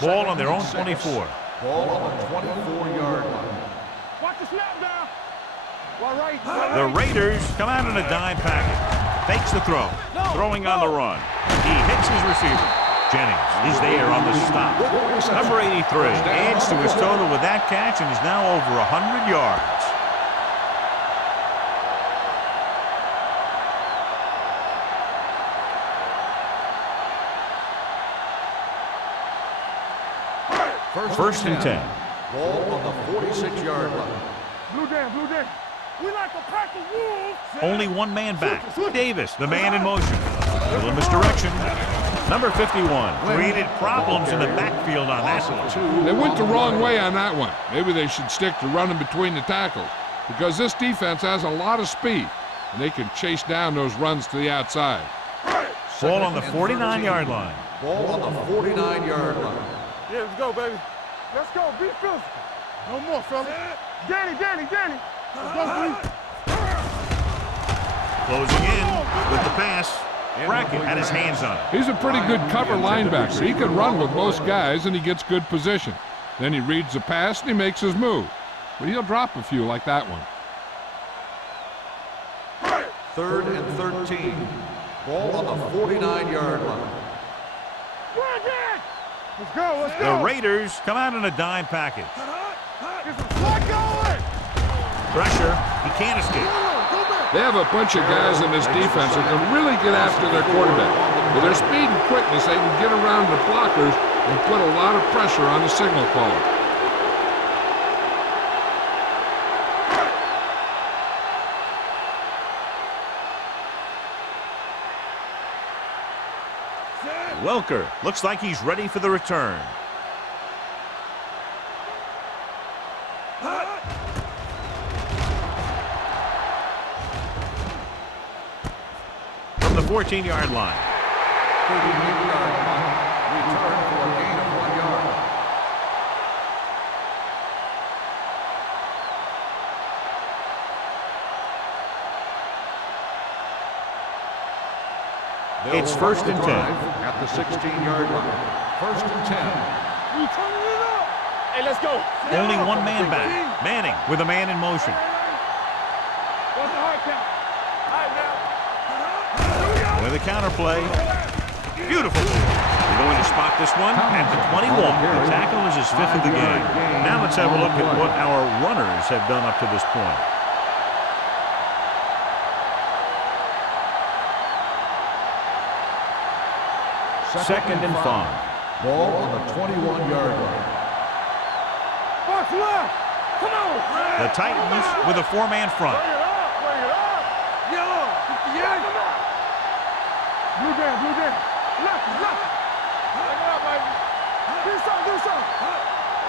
Ball on their own 24. Ball on the 24-yard line. Watch the snap now. All right. The Raiders come out in a dime package. Fakes the throw. Throwing on the run. He hits his receiver. Jennings is there on the stop. Number 83 adds to his total with that catch and is now over 100 yards. First and 10. Ball on the 46-yard line. Blue down. We like a pack of wolves. Only one man back. Davis, the man in motion. A little misdirection. Number 51 created problems in the backfield on that one. They went the wrong way on that one. Maybe they should stick to running between the tackles because this defense has a lot of speed, and they can chase down those runs to the outside. Ball on the 49-yard line. Ball on the 49-yard line. Yeah, let's go, baby. Let's go. Be physical. No more, fella. Danny. Let's go, please. Closing in with the pass. Brackett had his hands on it. He's a pretty good cover linebacker. He can run with most guys, and he gets good position. Then he reads the pass, and he makes his move. But he'll drop a few like that one. 3rd and 13. Ball on the 49-yard line. Let's go. The Raiders come out in a dime package. Pressure. He can't escape. They have a bunch of guys in this defense that can really get after their quarterback. With their speed and quickness, they can get around the blockers and put a lot of pressure on the signal caller. Welker looks like he's ready for the return. From the 14-yard line. 38-yard line. Return for a gain of 1 yard. It's 1st and 10. At the 16-yard line. 1st and 10. We turning it up. Hey, let's go. Only one man back. Manning with a man in motion. What's the hard count? All right, now. With a counter play. Beautiful. They're going to spot this one at the 21. The tackle is his 5th of the game. Now let's have a look at what our runners have done up to this point. Second and 5. Ball on the 21-yard line. Box left. Come on. The Titans with a 4-man front. Bring it up. Yellow. 58. Blue down. Left. Bring it up, baby. Do something.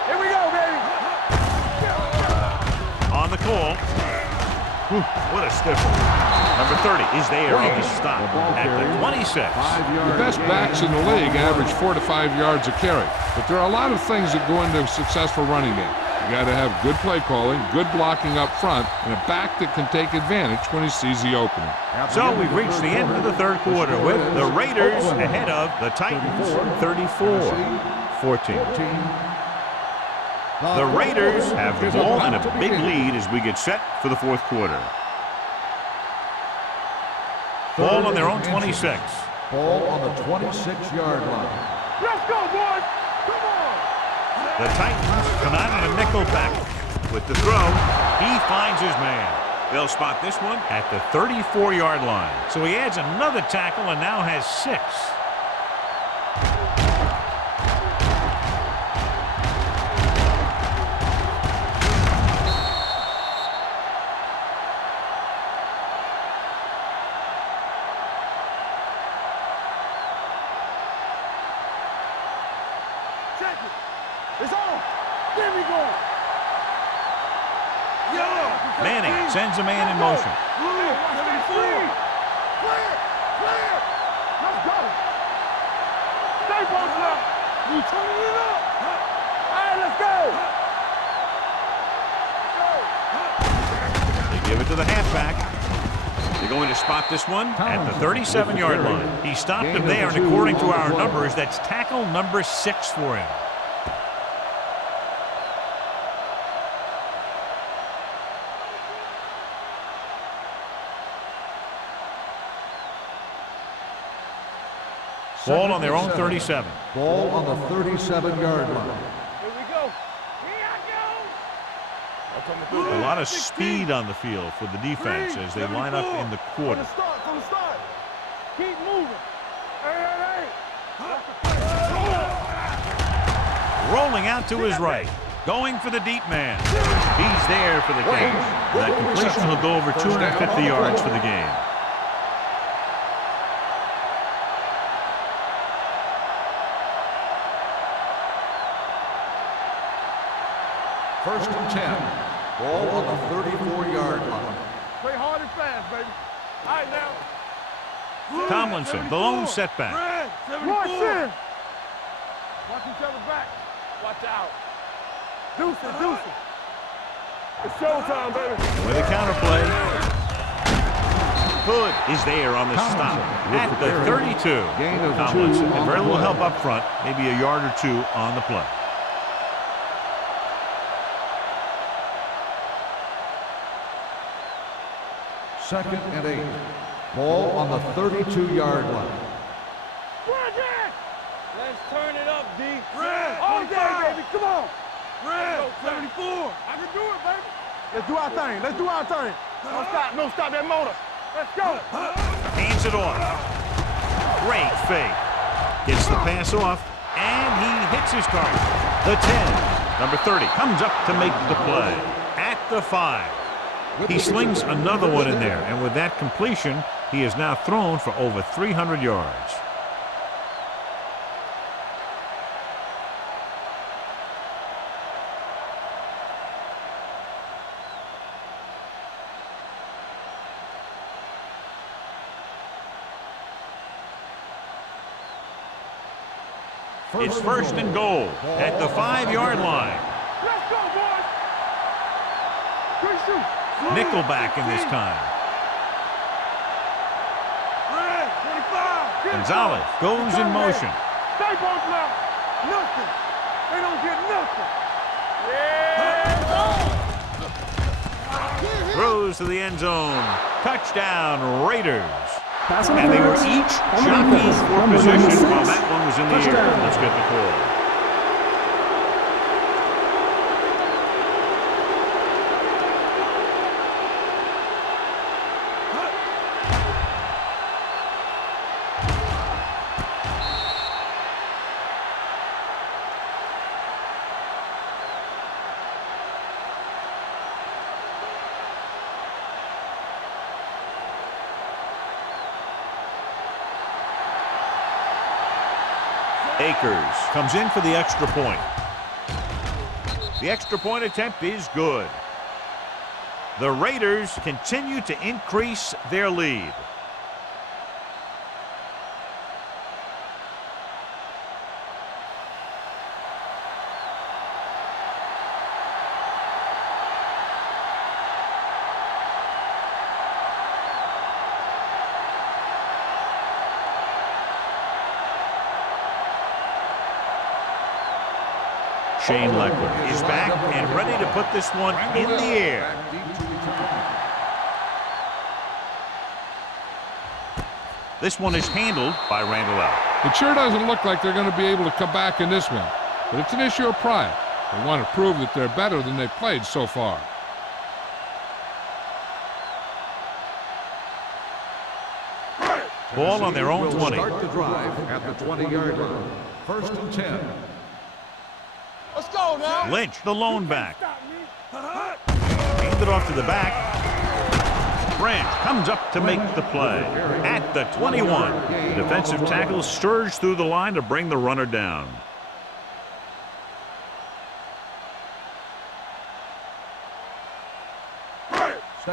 Here we go, baby. On the call. What a stiffer. Number 30 is there on the stop at the 26. The best backs in the league average 4 to 5 yards a carry. But there are a lot of things that go into a successful running game. You got to have good play calling, good blocking up front, and a back that can take advantage when he sees the opening. So we've reached the end of the third quarter with the Raiders ahead of the Titans 34-14. The Raiders have the ball and a big lead as we get set for the fourth quarter. Ball on their own 26. Ball on the 26-yard line. Let's go, boys. Come on. The Titans come out in a nickel package. With the throw, he finds his man. They'll spot this one at the 34-yard line. So he adds another tackle and now has 6. Check it. It's on. There we go. Manning sends a man in motion. Clear. Clear. Let's go. Stay posted up. You turning it up. All right, let's go. They give it to the halfback. They're going to spot this one at the 37-yard line. He stopped him there, and according to our numbers, that's tackle number 6 for him. Ball on their own 37. Ball on the 37-yard line. Here we go. A lot of speed on the field for the defense as they line up in the quarter. From the start. Keep moving. Hey. Rolling out to his right. Going for the deep man. He's there for the catch. That completion will go over 250 yards for the game. First and 10. Ball on the 34-yard line. Play hard and fast, baby. All right, now. Tomlinson, the lone setback. Watch in. Watch each other back. Watch out. Deuce it. It's showtime, baby. With a counterplay. Hood is there on the stop at the 32. Gain of 2 Tomlinson, on and the very little play. help up front, maybe a yard or 2 on the play. Second and 8. Ball on the 32-yard line. Let's turn it up, D. Red, all day, baby. Come on. Red, 74. I can do it, baby. Let's do our thing. Don't stop that motor. Let's go. Hands it off. Great fake. Gets the pass off, and he hits his target. The 10. Number 30 comes up to make the play. At the 5. He slings another one in there, and with that completion, he has now thrown for over 300 yards. It's first and goal at the 5-yard line. Let's go, boys. Good shoot. Nickelback in this time. Red, 25. Gonzalez goes in motion. Stay posted up. Nothing. They don't get nothing. Yeah. Throws to the end zone. Touchdown, Raiders. Pass And they were interference each on the jockeying defense. for Number position 96. while that one was in the air. Touchdown. Let's get the call. Akers comes in for the extra point. The extra point attempt is good. The Raiders continue to increase their lead. Shane Leckler is back and ready to put this one in the air. This one is handled by Randall L. It sure doesn't look like they're going to be able to come back in this one, but it's an issue of pride. They want to prove that they're better than they've played so far. Ball on their own will 20. start the drive at the 20-yard line. First and 10. Let's go now. Lynch, the lone back. Hand it off to the back. Branch comes up to make the play at the 21. Defensive tackle surged through the line to bring the runner down.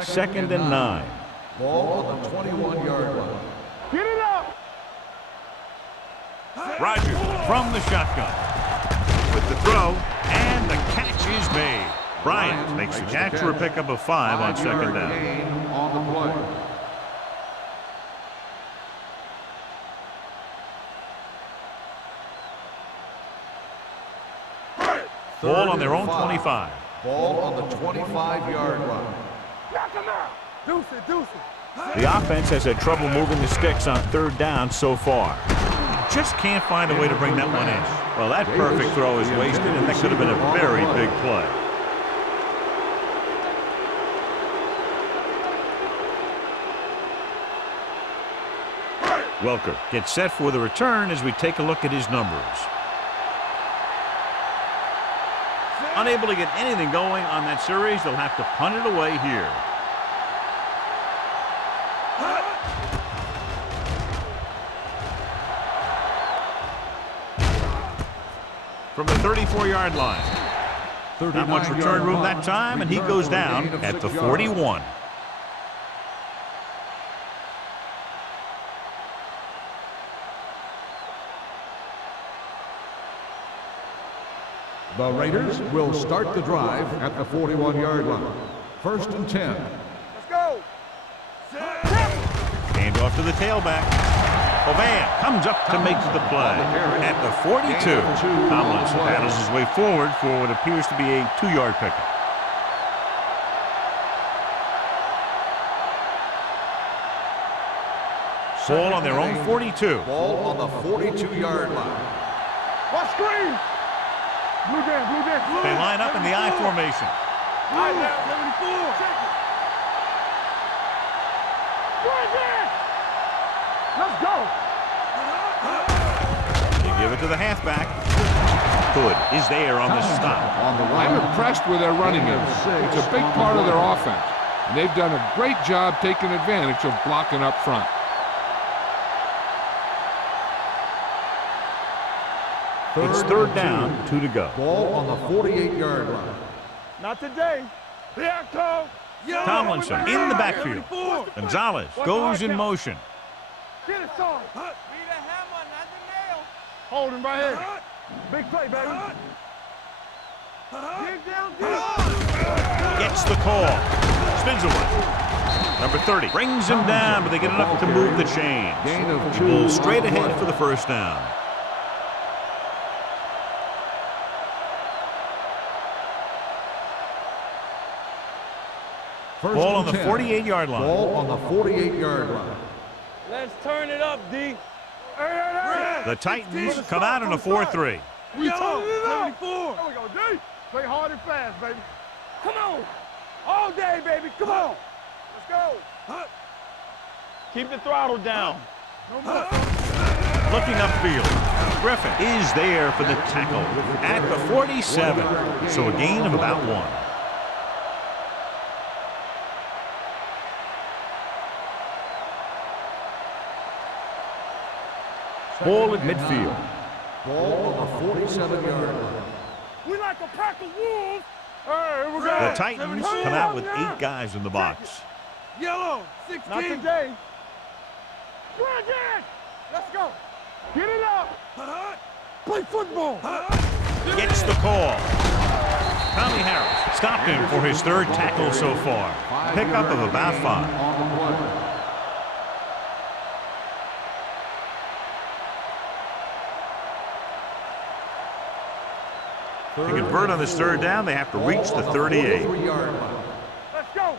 Second and 9. Ball on the 21-yard line. Get it up. Rogers from the shotgun with the throw, and the catch is made. Bryant makes the catch for a pickup of 5 on second down. Gain on the play. Ball on their own 25. Ball on the 25-yard line. Knock him out. Deuce it, deuce it. The offense has had trouble moving the sticks on third down so far. Just can't find a way to bring that one in. Well, that perfect throw is wasted, and that could have been a very big play. Welker gets set for the return as we take a look at his numbers. Unable to get anything going on that series, they'll have to punt it away here. From the 34-yard line. Not much return room that time, and he goes down at the 41. The Raiders will start the drive at the 41-yard line. First and 10. Let's go. Hand off to the tailback. Bovan comes up to make the play at the 42. Tomlinson battles his way forward for what appears to be a 2-yard pickup. Ball on their own 42. Ball on the 42-yard line. What screen? Blue down, blue down, blue. They line up in the I formation. Right now, 74. Right there. Let's go. They give it to the halfback. Hood is there on the stop. I'm impressed with their running game. It's a big part of their offense, and they've done a great job taking advantage of blocking up front. It's third down, 2 to go. Ball on the 48-yard line. Not today. Here I come. Tomlinson in the backfield. Gonzalez goes in motion. Get it, son. Be the hammer, not the nail. Hold him right here. Big play, baby. Dig down deep. Gets the call. Spins away. Number 30 brings him down, but they get enough to move the chains. Gain of 2. Pulls straight ahead for the first down. Ball on the 48-yard line. Ball on the 48-yard line. Let's turn it up, D. The Titans come out in a 4-3. We turn it up. 74. There we go, D. Play hard and fast, baby. Come on. All day, baby. Come on. Let's go. Keep the throttle down. No more. Looking upfield. Griffin is there for the tackle at the 47. So a gain of about 1. Ball at midfield. Ball on the 47-yard line. We like a pack of wolves. Hey, here we go. The Titans come out with 8 guys in the box. Yellow, 16. Not today. Right there. Let's go. Get it up. Play football. Gets the call. Tommy Harris stopped him for his 3rd tackle so far. Pickup of about 5. To convert on this 3rd down, they have to reach the 38. Let's go.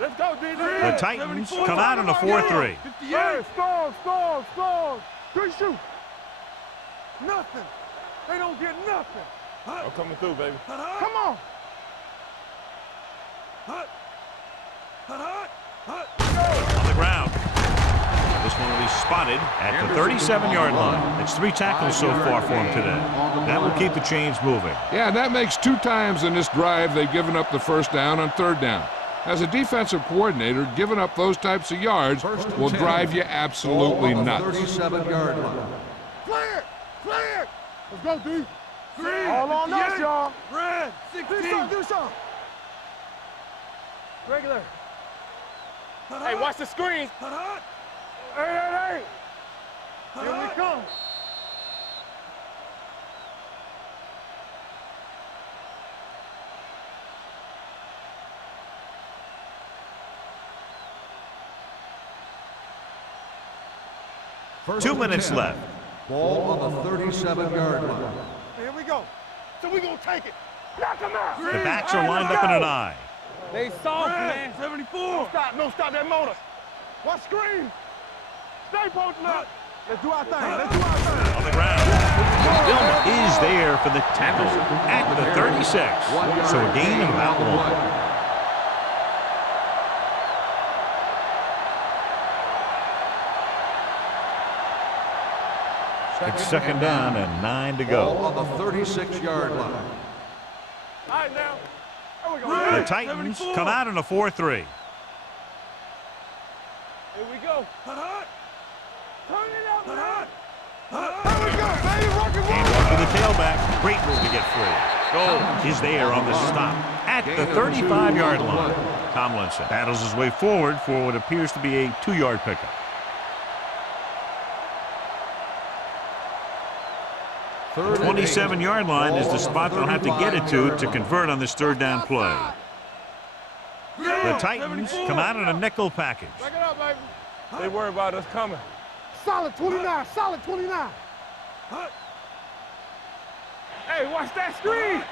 Let's go, D. The Titans come out in a 4-3. Hey, stall. Good shoot. Nothing. They don't get nothing. I'm coming through, baby. Come on. On the ground. This one will be spotted at the 37-yard line. It's 3 tackles so far for him today. That will keep the chains moving. Yeah, that makes 2 times in this drive they've given up the first down on 3rd down. As a defensive coordinator, giving up those types of yards will drive you absolutely nuts. 37-yard line. Clear! Clear! Let's go, D. All on us, y'all. Red, 16. Do something. Regular. Hey, watch the screen. Hey. Here we come. First 2 and minutes 10. left. Ball on the 37-yard line. Here we go. So we gonna take it. Knock him out. The backs are lined up in an I. They soft, man. 74. No, stop that motor. Watch screen. Stay posting up. Let's do our thing. On the ground. Dillman is there for the tackle at the 36. So a gain of about 1. It's 2nd down and 9 to Ball go. on the 36-yard line. All right, now. Here we go. The Titans come out in a 4-3. Here we go. Turn it up, man. Here we go, baby. Rock and And roll. one for the tailback. Great move to get free. Goal is there on the stop at the 35-yard line. Tomlinson battles his way forward for what appears to be a 2-yard pickup. 27-yard line is the spot they'll have to get it to convert on this 3rd down play. The Titans come out in a nickel package. Back it up, baby. They worry about us coming. Solid 29. Solid 29. Hey, watch that screen.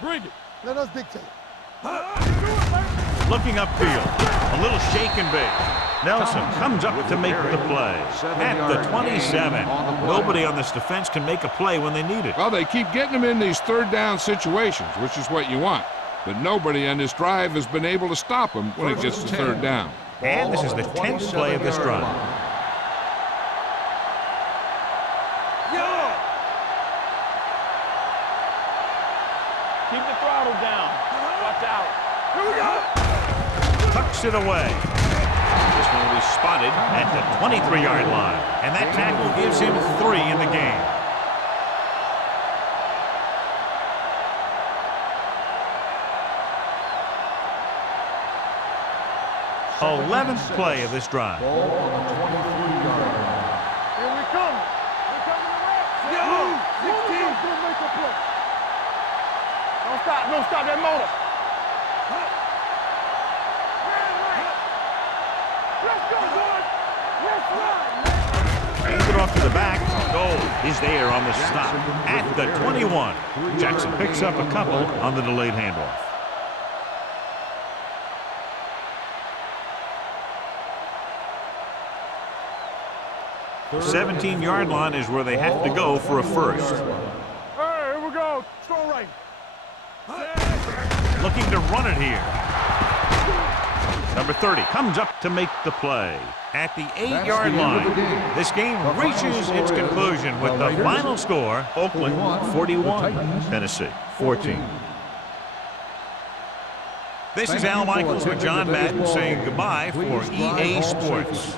Bring it. Let us dictate. Looking upfield, a little shake and bake. Nelson comes up to make the play at the 27. Nobody on this defense can make a play when they need it. Well, they keep getting them in these 3rd down situations, which is what you want. But nobody on this drive has been able to stop him when it gets to 3rd down. And this is the 10th play of this drive. Keep the throttle down. Watch out. Here we go. Tucks it away. This one will be spotted at the 23-yard line. And that tackle gives him 3 in the game. Second and 11th 6. play of this drive. Ball on the 23-yard line. Here we come. We're coming around. 16. Make a play. Don't stop that motor. Let's go, boys. Let's run. Hands it off to the back. Goal is there on the stop at the 21. Jackson picks up a couple on the delayed handoff. The 17-yard line is where they have to go for a first. Hey, here we go. Strong right. Looking to run it here. Number 30 comes up to make the play at the 8-yard line. This game reaches its conclusion with the final score, Oakland 41, Tennessee 14. This is Al Michaels with John Madden saying goodbye for EA Sports.